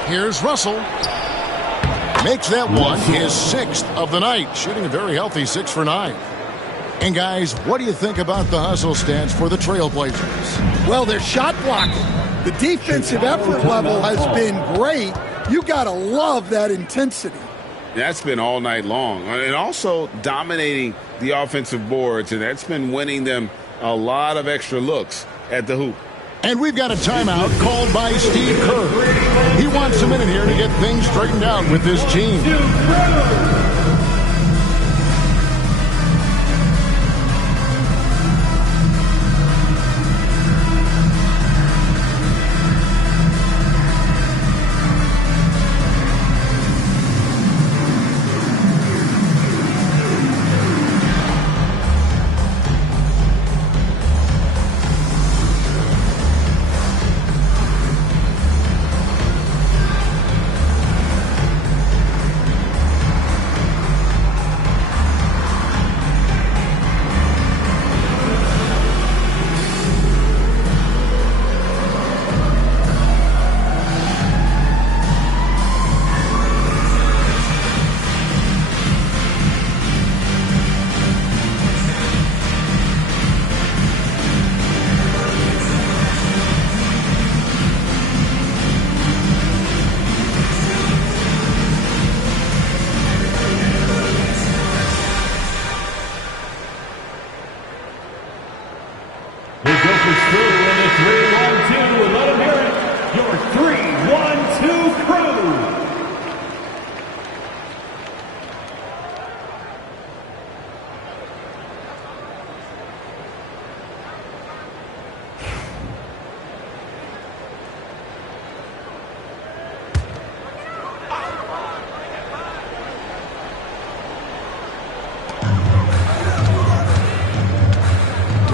Here's Russell. Makes that one his 6th of the night. Shooting a very healthy 6 for 9. And guys, what do you think about the hustle stance for the Trailblazers? Well, they're shot blocking. The defensive effort level has been great. You got to love that intensity. That's been all night long. And also dominating the offensive boards, and that's been winning them a lot of extra looks at the hoop. And we've got a timeout called by Steve Kerr. He wants a minute here to get things straightened out with this team.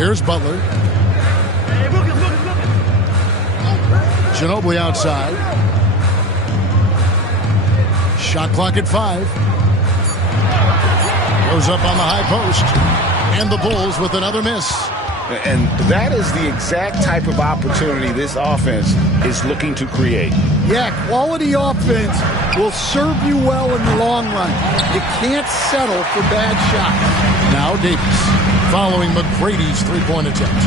Here's Butler. Ginobili outside. Shot clock at 5. Goes up on the high post. And the Bulls with another miss. And that is the exact type of opportunity this offense is looking to create. Yeah, quality offense will serve you well in the long run. You can't settle for bad shots. Now Davis following McGrady's three-point attempt.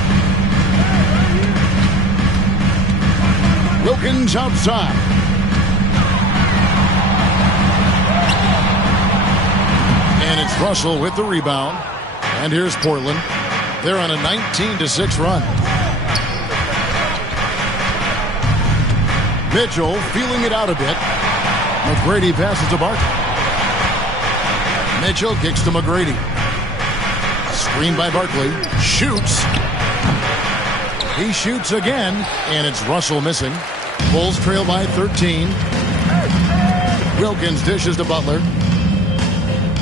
Wilkins outside. And it's Russell with the rebound. And here's Portland. They're on a 19-6 run. Mitchell feeling it out a bit. McGrady passes to Barkley. Mitchell kicks to McGrady. Screen by Barkley. Shoots. He shoots again, and it's Russell missing. Bulls trail by 13. Wilkins dishes to Butler.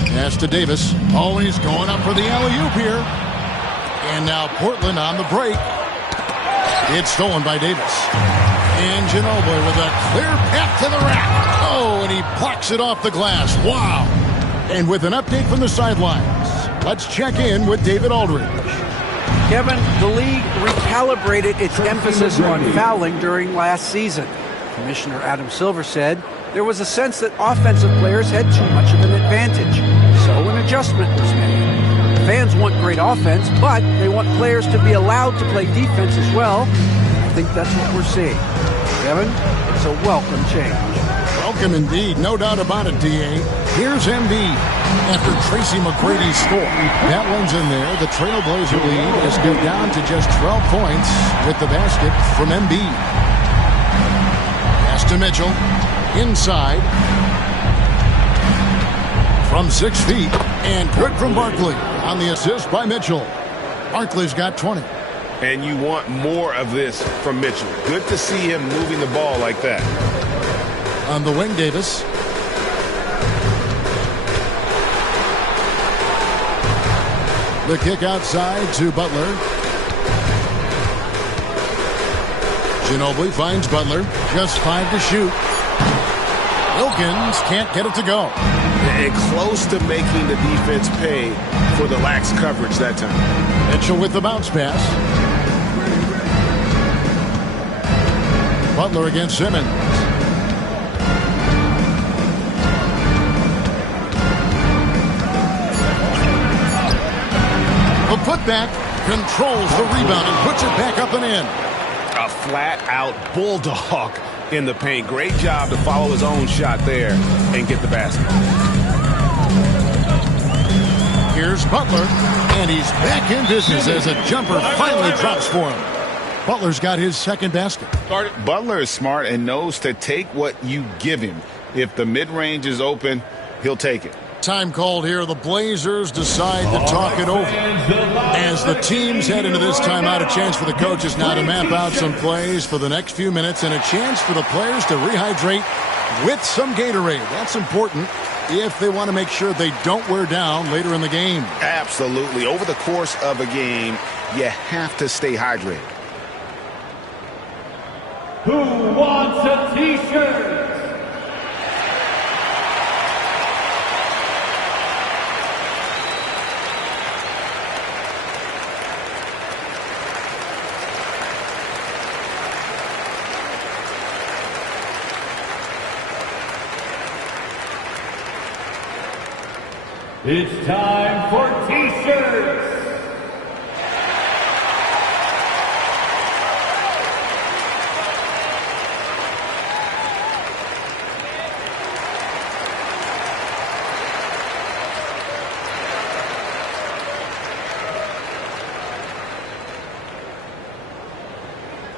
Pass to Davis. Always going up for the alley-oop here. And now Portland on the break. It's stolen by Davis. And Ginobili with a clear path to the rack. Oh, and he plucks it off the glass. Wow. And with an update from the sidelines, let's check in with David Aldridge. Kevin, the league recalibrated its emphasis on fouling during last season. Commissioner Adam Silver said there was a sense that offensive players had too much of an advantage. So an adjustment was made. Fans want great offense, but they want players to be allowed to play defense as well. I think that's what we're seeing. Kevin, it's a welcome change. Welcome indeed, no doubt about it, D.A. Here's Embiid after Tracy McGrady's score. That one's in there. The Trailblazer lead has cut down to just 12 points with the basket from Embiid. Pass to Mitchell. Inside. From 6 feet. And good from Barkley on the assist by Mitchell. Barkley's got 20. And you want more of this from Mitchell. Good to see him moving the ball like that. On the wing, Davis. The kick outside to Butler. Ginobili finds Butler. Just 5 to shoot. Wilkins can't get it to go. And close to making the defense pay for the lax coverage that time. Mitchell with the bounce pass. Butler against Simmons. The putback controls the rebound and puts it back up and in. A flat-out bulldog in the paint. Great job to follow his own shot there and get the basket. Here's Butler, and he's back in business as a jumper finally drops for him. Butler's got his second basket. Butler is smart and knows to take what you give him. If the mid-range is open, he'll take it. Time called here. The Blazers decide to talk it over. As the teams head into this timeout, a chance for the coaches now to map out some plays for the next few minutes and a chance for the players to rehydrate with some Gatorade. That's important if they want to make sure they don't wear down later in the game. Absolutely. Over the course of a game, you have to stay hydrated. Who wants a t-shirt? It's time for t-shirts.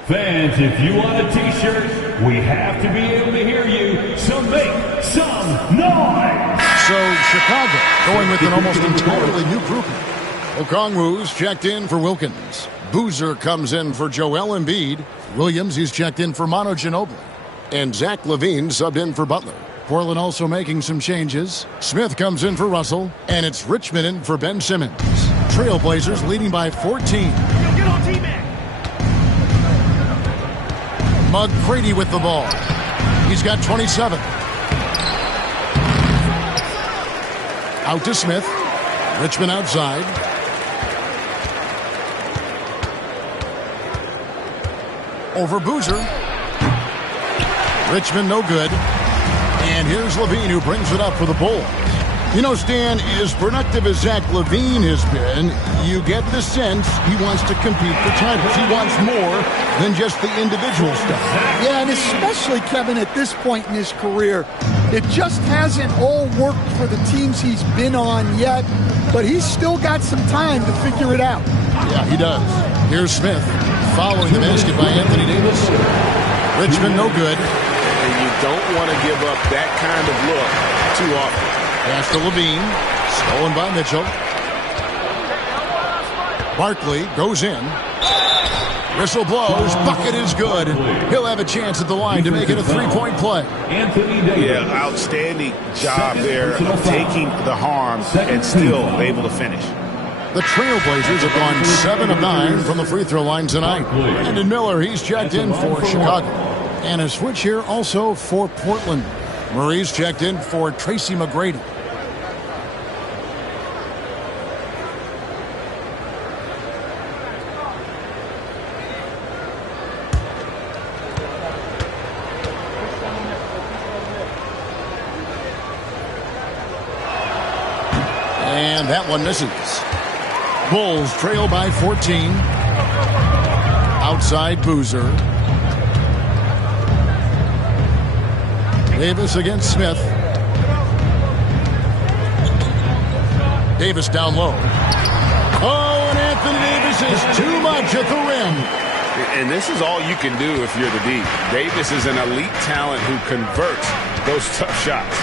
Fans, if you want a t-shirt, we have to be able to hear you, so make some noise! So Chicago going with an almost entirely new grouping. Okongwu's checked in for Wilkins. Boozer comes in for Joel Embiid. Williams, he's checked in for Manu Ginobili. And Zach LaVine subbed in for Butler. Portland also making some changes. Smith comes in for Russell. And it's Richmond in for Ben Simmons. Trailblazers leading by 14. McGrady with the ball. He's got 27. Out to Smith. Richmond outside. Over Boozer. Richmond no good. And here's Levine who brings it up for the Bulls. You know, Stan, as productive as Zach LaVine has been, you get the sense he wants to compete for titles. He wants more than just the individual stuff. Yeah, and especially, Kevin, at this point in his career, it just hasn't all worked for the teams he's been on yet, but he's still got some time to figure it out. Yeah, he does. Here's Smith following the basket by Anthony Davis. Richmond no good. And you don't want to give up that kind of look too often. Pass to Levine. Stolen by Mitchell. Barkley goes in. Whistle blows. Bucket is good. He'll have a chance at the line to make it a three-point play. Yeah, outstanding job there of taking the harm and still able to finish. The Trailblazers have gone 7 of 9 from the free throw line tonight. Brandon Miller, he's checked in for Chicago. And a switch here also for Portland. Murray's checked in for Tracy McGrady. And that one misses. Bulls trail by 14. Outside Boozer. Davis against Smith. Davis down low. Oh, and Anthony Davis is too much at the rim. And this is all you can do if you're the D. Davis is an elite talent who converts those tough shots.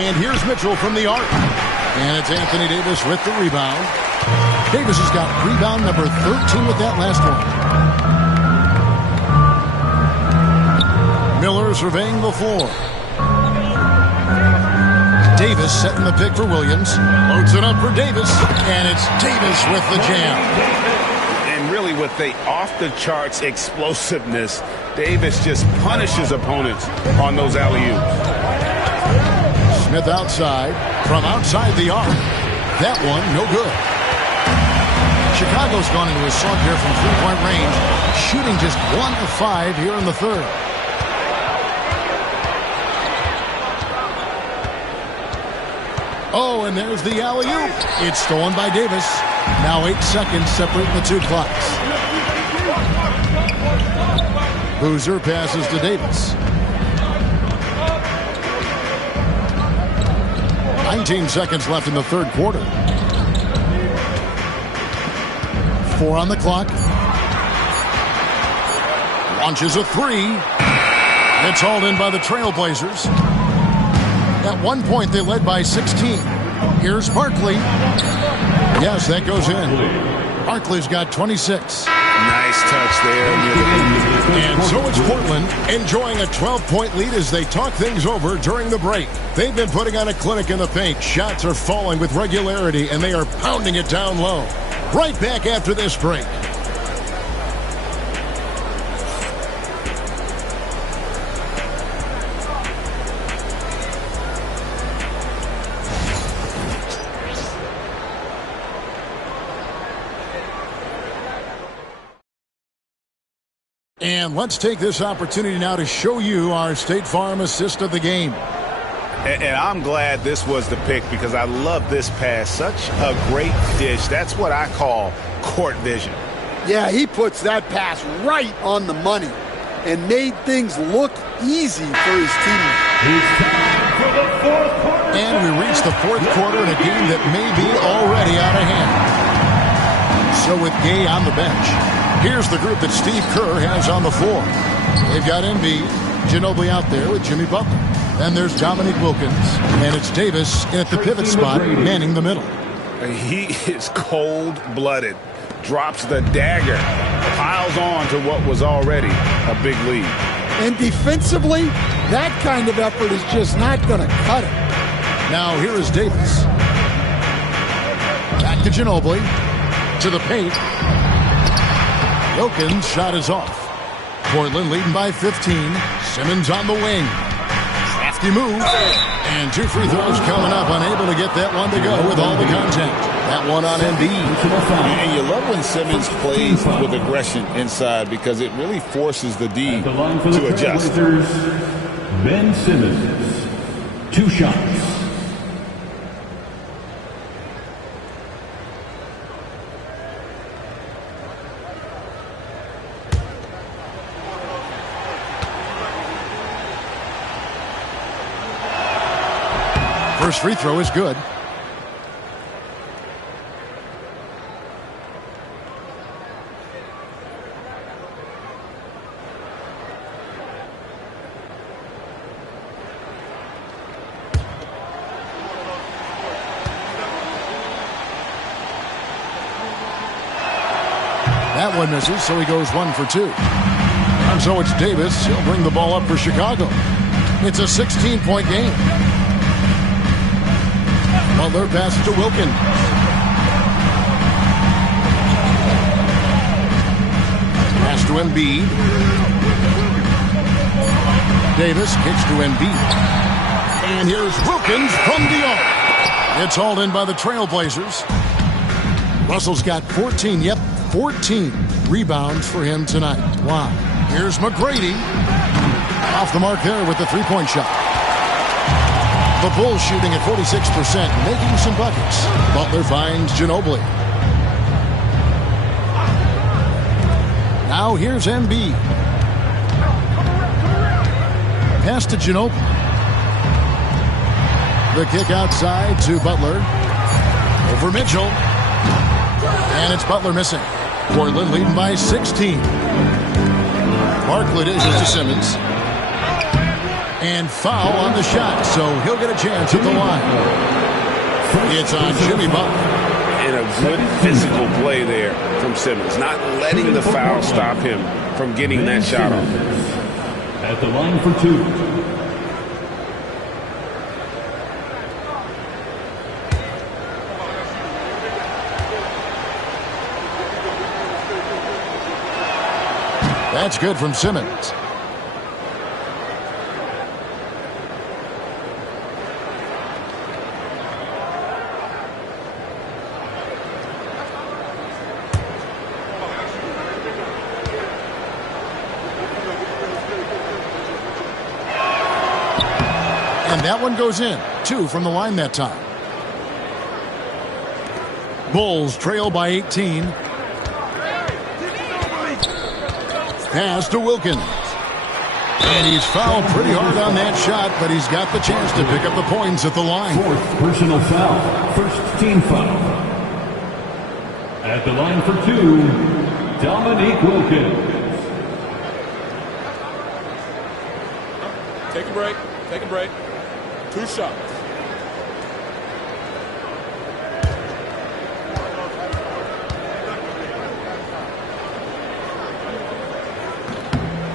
And here's Mitchell from the arc. And it's Anthony Davis with the rebound. Davis has got rebound number 13 with that last one. Miller surveying the floor. Davis setting the pick for Williams. Loads it up for Davis. And it's Davis with the jam. And really with the off-the-charts explosiveness, Davis just punishes opponents on those alley-oops. Smith outside. From outside the arc. That one, no good. Chicago's gone into a slump here from three-point range. Shooting just 1 of 5 here in the third. Oh, and there's the alley-oop. It's stolen by Davis. Now 8 seconds separating the two clocks. Boozer passes to Davis. 19 seconds left in the third quarter. 4 on the clock. Launches a 3. It's hauled in by the Trailblazers. At one point, they led by 16. Here's Barkley. Yes, that goes in. Barkley's got 26. Nice touch there. And so it's Portland enjoying a 12-point lead as they talk things over during the break. They've been putting on a clinic in the paint. Shots are falling with regularity, and they are pounding it down low. Right back after this break. And let's take this opportunity now to show you our State Farm assist of the game. And I'm glad this was the pick because I love this pass. Such a great dish. That's what I call court vision. Yeah, he puts that pass right on the money and made things look easy for his team. And we reach the fourth quarter in a game that may be already out of hand. So with Gay on the bench, here's the group that Steve Kerr has on the floor. They've got Embiid, Ginobili out there with Jimmy Butler. Then there's Dominique Wilkins, and it's Davis at the pivot spot, manning the middle. He is cold-blooded, drops the dagger, piles on to what was already a big lead. And defensively, that kind of effort is just not going to cut it. Now here is Davis. Back to Ginobili. To the paint. Wilkins' shot is off. Portland leading by 15. Simmons on the wing. Crafty move. And 2 free throws coming up. Unable to get that one to go with all the contact. That one on Embiid. And you love when Simmons plays with aggression inside because it really forces the D to adjust. Ben Simmons, 2 shots. First free throw is good. That one misses, so he goes 1 for 2. And so it's Davis. He'll bring the ball up for Chicago. It's a 16-point game. Butler passes to Wilkins. Pass to Embiid. Davis kicks to Embiid. And here's Wilkins from the arc. It's hauled in by the Trailblazers. Russell's got 14, 14 rebounds for him tonight. Wow. Here's McGrady. Off the mark there with the three-point shot. The Bulls shooting at 46%, making some buckets. Butler finds Ginobili. Now here's Embiid. Pass to Ginobili. The kick outside to Butler. Over Mitchell. And it's Butler missing. Portland leading by 16. Barkley dishes to Simmons. And foul on the shot, so he'll get a chance at the line. It's on Jimmy Butler. And a good physical play there from Simmons, not letting the foul stop him from getting that shot off. At the line for 2. That's good from Simmons. And that one goes in. 2 from the line that time. Bulls trail by 18. Pass to Wilkins. And he's fouled pretty hard on that shot, but he's got the chance to pick up the points at the line. 4th personal foul. First team foul. At the line for 2, Dominique Wilkins. Take a break. Take a break. 2 shots.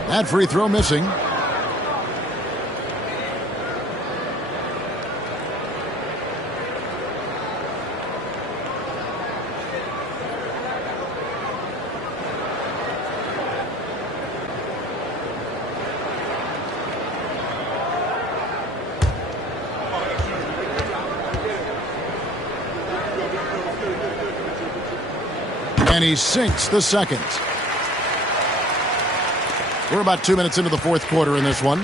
That free throw missing. And he sinks the second. We're about 2 minutes into the fourth quarter in this one.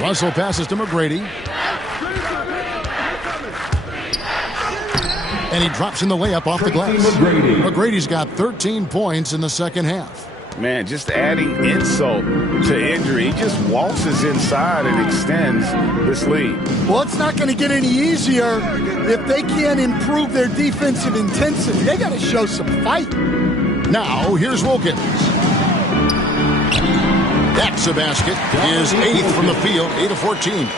Russell passes to McGrady. And he drops in the layup off the glass. McGrady's got 13 points in the second half. Man, just adding insult to injury. He just waltzes inside and extends this lead. Well, it's not going to get any easier if they can't improve their defensive intensity. They got to show some fight. Now, here's Wilkins. That's a basket. His 8th from the field, 8 of 14.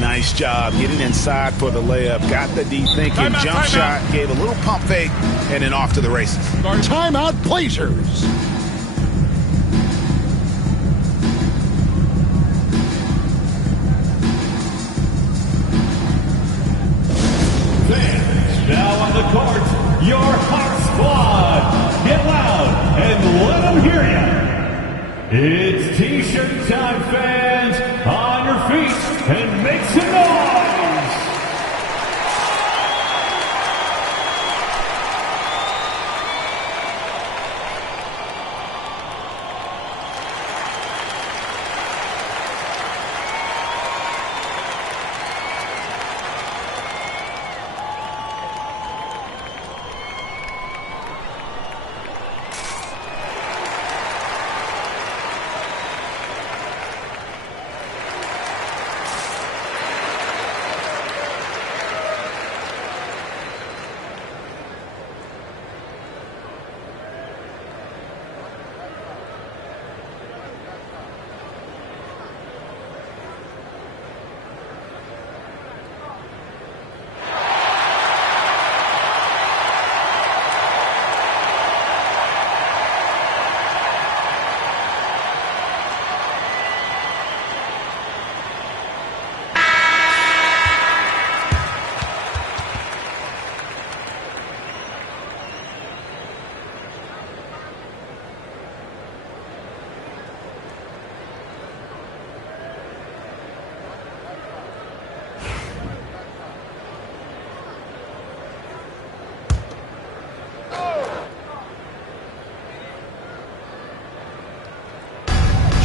Nice job getting inside for the layup. Got the D thinking. Jump shot. Gave a little pump fake. And then off to the races. Timeout, Blazers. fans, now on the court, your Heart Squad. Get loud and let them hear you. It's T-shirt time, fans. On your feet and make some noise.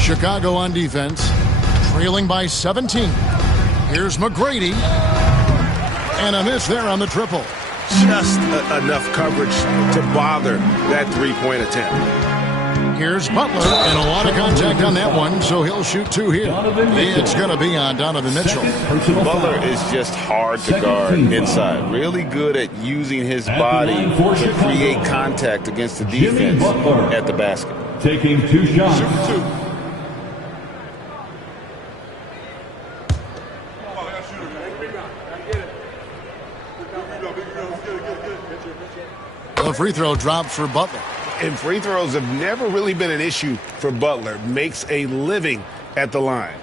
Chicago on defense, trailing by 17. Here's McGrady. And a miss there on the triple. Just enough coverage to bother that three-point attempt. Here's Butler, and a lot of contact on that one, so he'll shoot two here. It's going to be on Donovan Mitchell. Butler is just hard to guard inside. Really good at using his body to create contact against the defense at the basket. Taking two shots. Shoot two. The free throw drops for Butler. And free throws have never really been an issue for Butler. Makes a living at the line.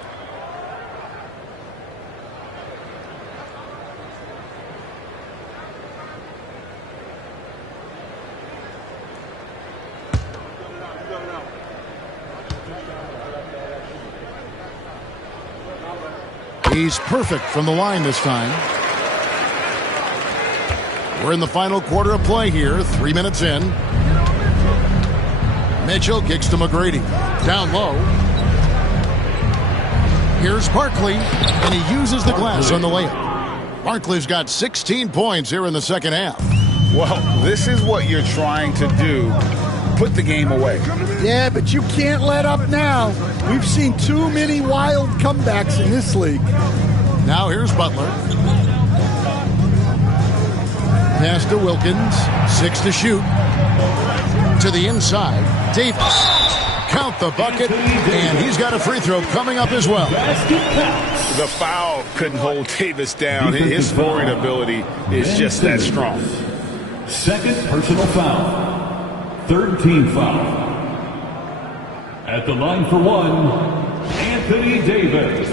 He's perfect from the line this time. We're in the final quarter of play here, 3 minutes in. Mitchell kicks to McGrady. Down low. Here's Barkley, and he uses the glass on the layup. Barkley's got 16 points here in the second half. Well, this is what you're trying to do. Put the game away. Yeah, but you can't let up now. We've seen too many wild comebacks in this league. Now here's Butler. Pass to Wilkins. 6 to shoot. To the inside. Davis. Count the bucket. And he's got a free throw coming up as well. The foul couldn't hold Davis down. His scoring ability is just that strong. Second personal foul. Third team foul. At the line for one, Anthony Davis.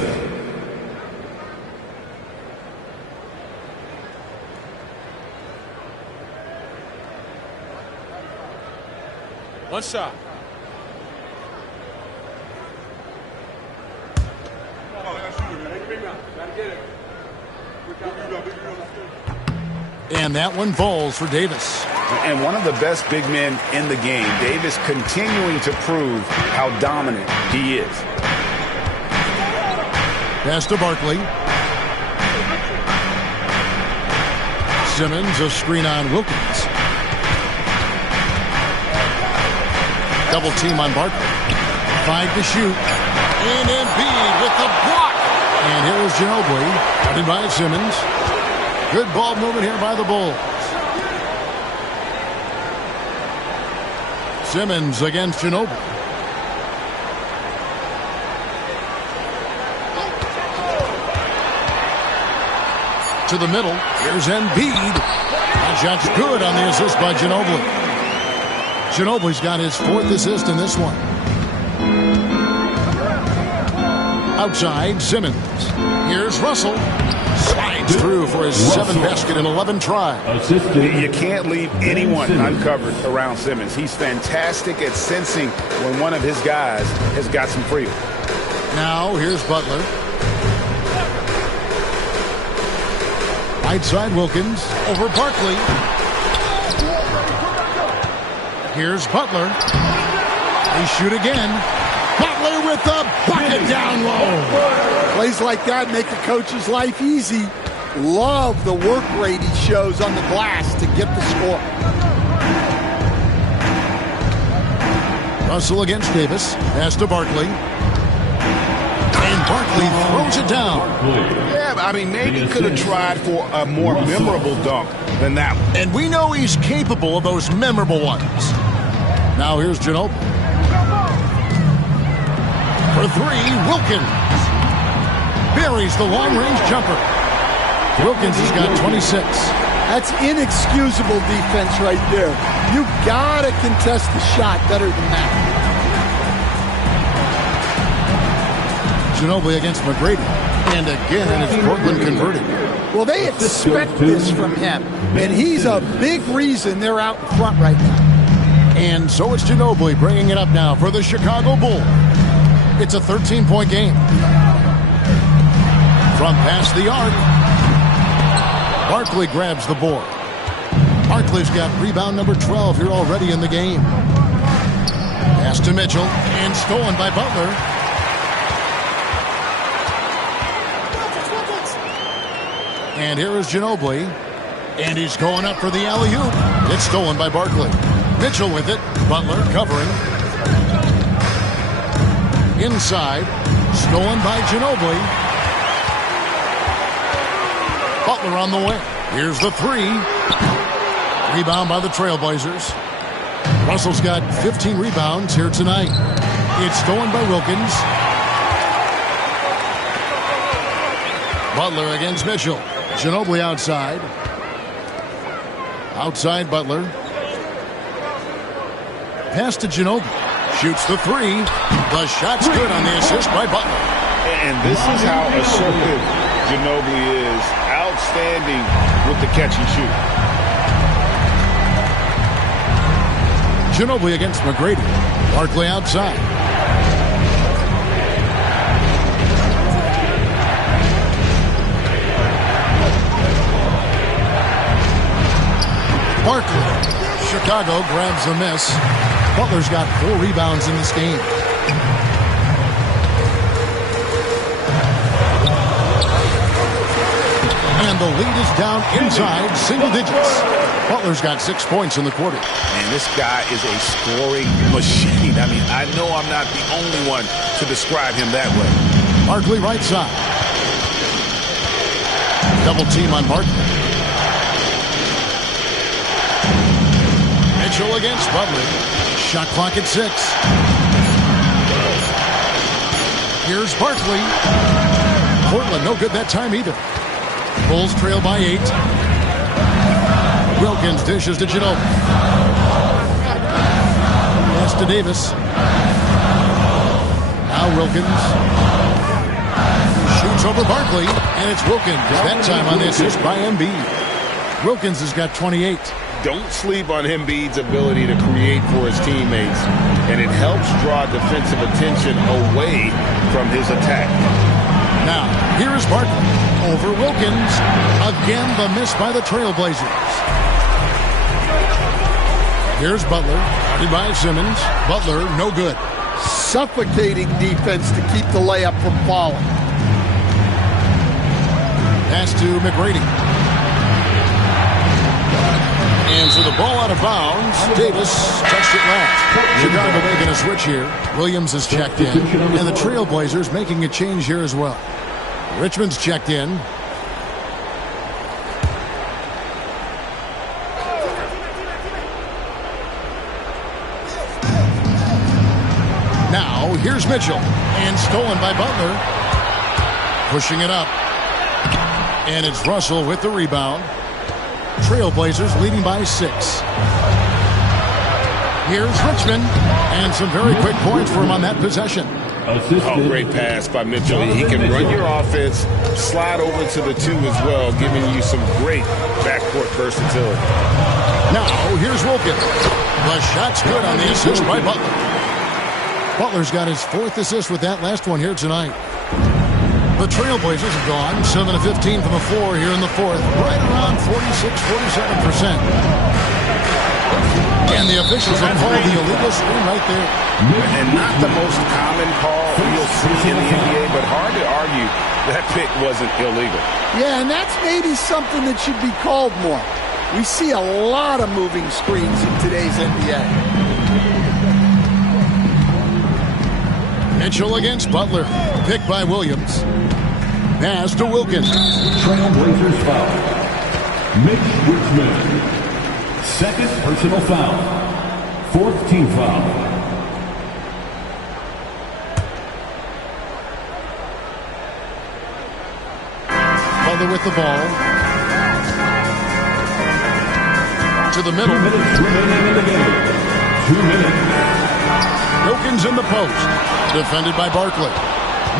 One shot. And that one falls for Davis. And one of the best big men in the game. Davis continuing to prove how dominant he is. Pass to Barkley. Simmons, a screen on Wilkins. Double team on Barkley. 5 to shoot. And Embiid with the block. And here is Ginobili, guarded by Simmons. Good ball movement here by the Bulls. Simmons against Ginobili. To the middle. Here's Embiid. That shot's good on the assist by Ginobili. Ginobili's got his 4th assist in this one. Outside, Simmons. Here's Russell. Sliding breaks through for his 7th basket in 11 tries. You can't leave anyone uncovered around Simmons. He's fantastic at sensing when one of his guys has got some freedom. Now here's Butler. Right side Wilkins over Barkley. Here's Butler. They shoot again. Butler with the bucket down low. Plays like that make a coach's life easy. Love the work rate he shows on the glass to get the score. Russell against Davis. Pass to Barkley. And Barkley throws it down. Yeah, I mean, maybe could have tried for a more memorable dunk than that one. And we know he's capable of those memorable ones. Now here's Ginobili. For 3, Wilkins. Buries the long-range jumper. Wilkins has got 26. That's inexcusable defense right there. You gotta contest the shot better than that. Ginobili against McGrady. And again, and it's Portland converted. Well, they expect this from him. And he's a big reason they're out in front right now. And so it's Ginobili bringing it up now for the Chicago Bulls. It's a 13-point game. From past the arc, Barkley grabs the board. Barkley's got rebound number 12 here already in the game. Pass to Mitchell, and stolen by Butler. And here is Ginobili, and he's going up for the alley-oop. It's stolen by Barkley. Mitchell with it. Butler covering. Inside. Stolen by Ginobili. Butler on the way. Here's the 3. Rebound by the Trailblazers. Russell's got 15 rebounds here tonight. It's stolen by Wilkins. Butler against Mitchell. Ginobili outside. Outside Butler. Pass to Ginobili. Shoots the 3. The shot's good on the assist by Butler. And this is how assertive Ginobili is. Outstanding with the catch and shoot. Ginobili against McGrady. Barkley outside. Barkley. Chicago grabs the miss. Butler's got 4 rebounds in this game. And the lead is down inside single digits. Butler's got 6 points in the quarter. And this guy is a scoring machine. I mean, I know I'm not the only one to describe him that way. Barkley right side. Double team on Barkley. Mitchell against Butler. Shot clock at 6. Here's Barkley. Portland no good that time either. Bulls trail by 8. Wilkins dishes to Ginobili. Pass to Davis. Now Wilkins. Shoots over Barkley, and it's Wilkins. That time on the assist by Embiid. Wilkins has got 28. Don't sleep on Embiid's ability to create for his teammates, and it helps draw defensive attention away from his attack. Now, here is Barkley over Wilkins. Again, the miss by the Trailblazers. Here's Butler, guarded by Simmons. Butler, no good. Suffocating defense to keep the layup from falling. Pass to McGrady. And so the ball out of bounds. Davis touched it last. Chicago making a switch here. Williams has checked in. And the Trailblazers making a change here as well. Richmond's checked in. Now, here's Mitchell. And stolen by Butler. Pushing it up. And it's Russell with the rebound. Trailblazers leading by 6. Here's Richmond. And some very quick points for him on that possession. Assistant. Great pass by Mitchell. He can run your offense, slide over to the 2 as well, giving you some great backcourt versatility. Now, here's Wilkins. The shot's good on the assist by Butler. Butler's got his 4th assist with that last one here tonight. The Trailblazers have gone 7 of 15 from the floor here in the 4th, right around 46-47%. And the officials have called the illegal screen right there. And not the most common call you'll see in the NBA, but hard to argue that pick wasn't illegal. Yeah, and that's maybe something that should be called more. We see a lot of moving screens in today's NBA. Mitchell against Butler. Pick by Williams. Pass to Wilkins. Trailblazers foul. Mitch Richmond. 2nd personal foul. 4th team foul. Butler with the ball. To the middle. 2 minutes remaining in the game. 2 minutes. Wilkins in the post. Defended by Barkley.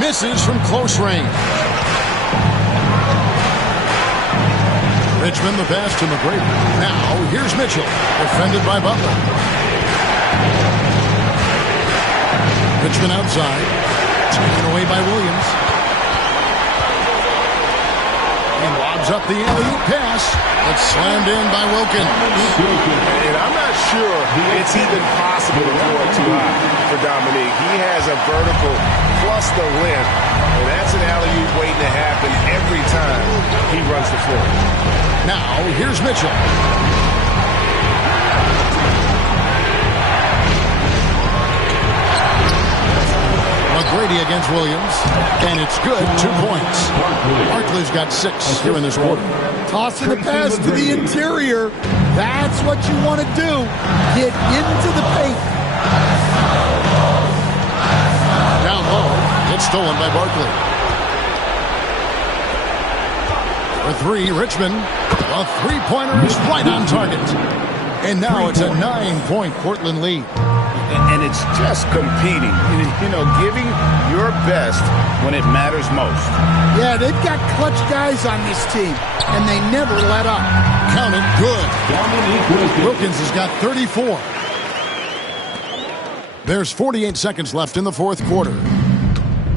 Misses from close range. Richmond the pass to McGrady. Now here's Mitchell. Defended by Butler. Richmond outside. Taken away by Williams. He lobs up the alley-oop pass. It's slammed in by Wilkins. And I'm not sure it's even possible to throw it too high for Dominique. He has a vertical plus the length, and that's an alley-oop waiting to happen every time he runs the floor. Now, here's Mitchell. McGrady against Williams, and it's good, 2 points. Barkley's got 6 here in this quarter. Tossing the pass to the interior. That's what you want to do. Get into the paint. Down low, it's stolen by Barkley. For 3, Richmond. A 3-pointer is right on target. And now it's a 9-point Portland lead. And it's just competing, giving your best when it matters most. Yeah, they've got clutch guys on this team, and they never let up. Count it, good. Wilkins has got 34. There's 48 seconds left in the 4th quarter.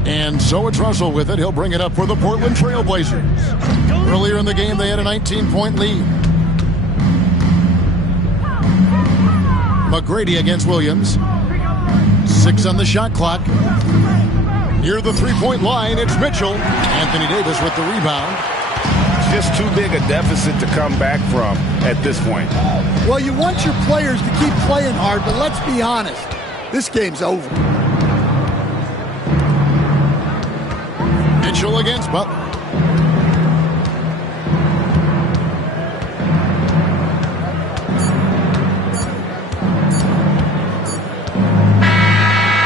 And so it's Russell with it. He'll bring it up for the Portland Trailblazers. Earlier in the game, they had a 19-point lead. McGrady against Williams. 6 on the shot clock. Near the 3-point line, it's Mitchell. Anthony Davis with the rebound. Just too big a deficit to come back from at this point. Well, you want your players to keep playing hard, but let's be honest. This game's over. Mitchell against Butler.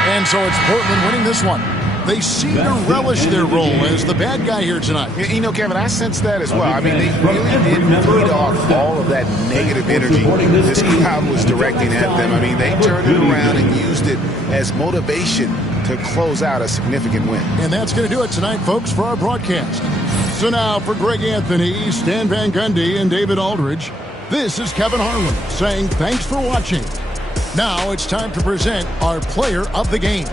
And so it's Portland winning this one. They seem to relish their role as the bad guy here tonight. Kevin, I sense that as well. I mean, they really did feed off all of that negative energy this crowd was directing at them. I mean, they turned it around and used it as motivation to close out a significant win. And that's going to do it tonight, folks, for our broadcast. So now for Greg Anthony, Stan Van Gundy, and David Aldridge, this is Kevin Harlan saying thanks for watching. Now it's time to present our player of the game.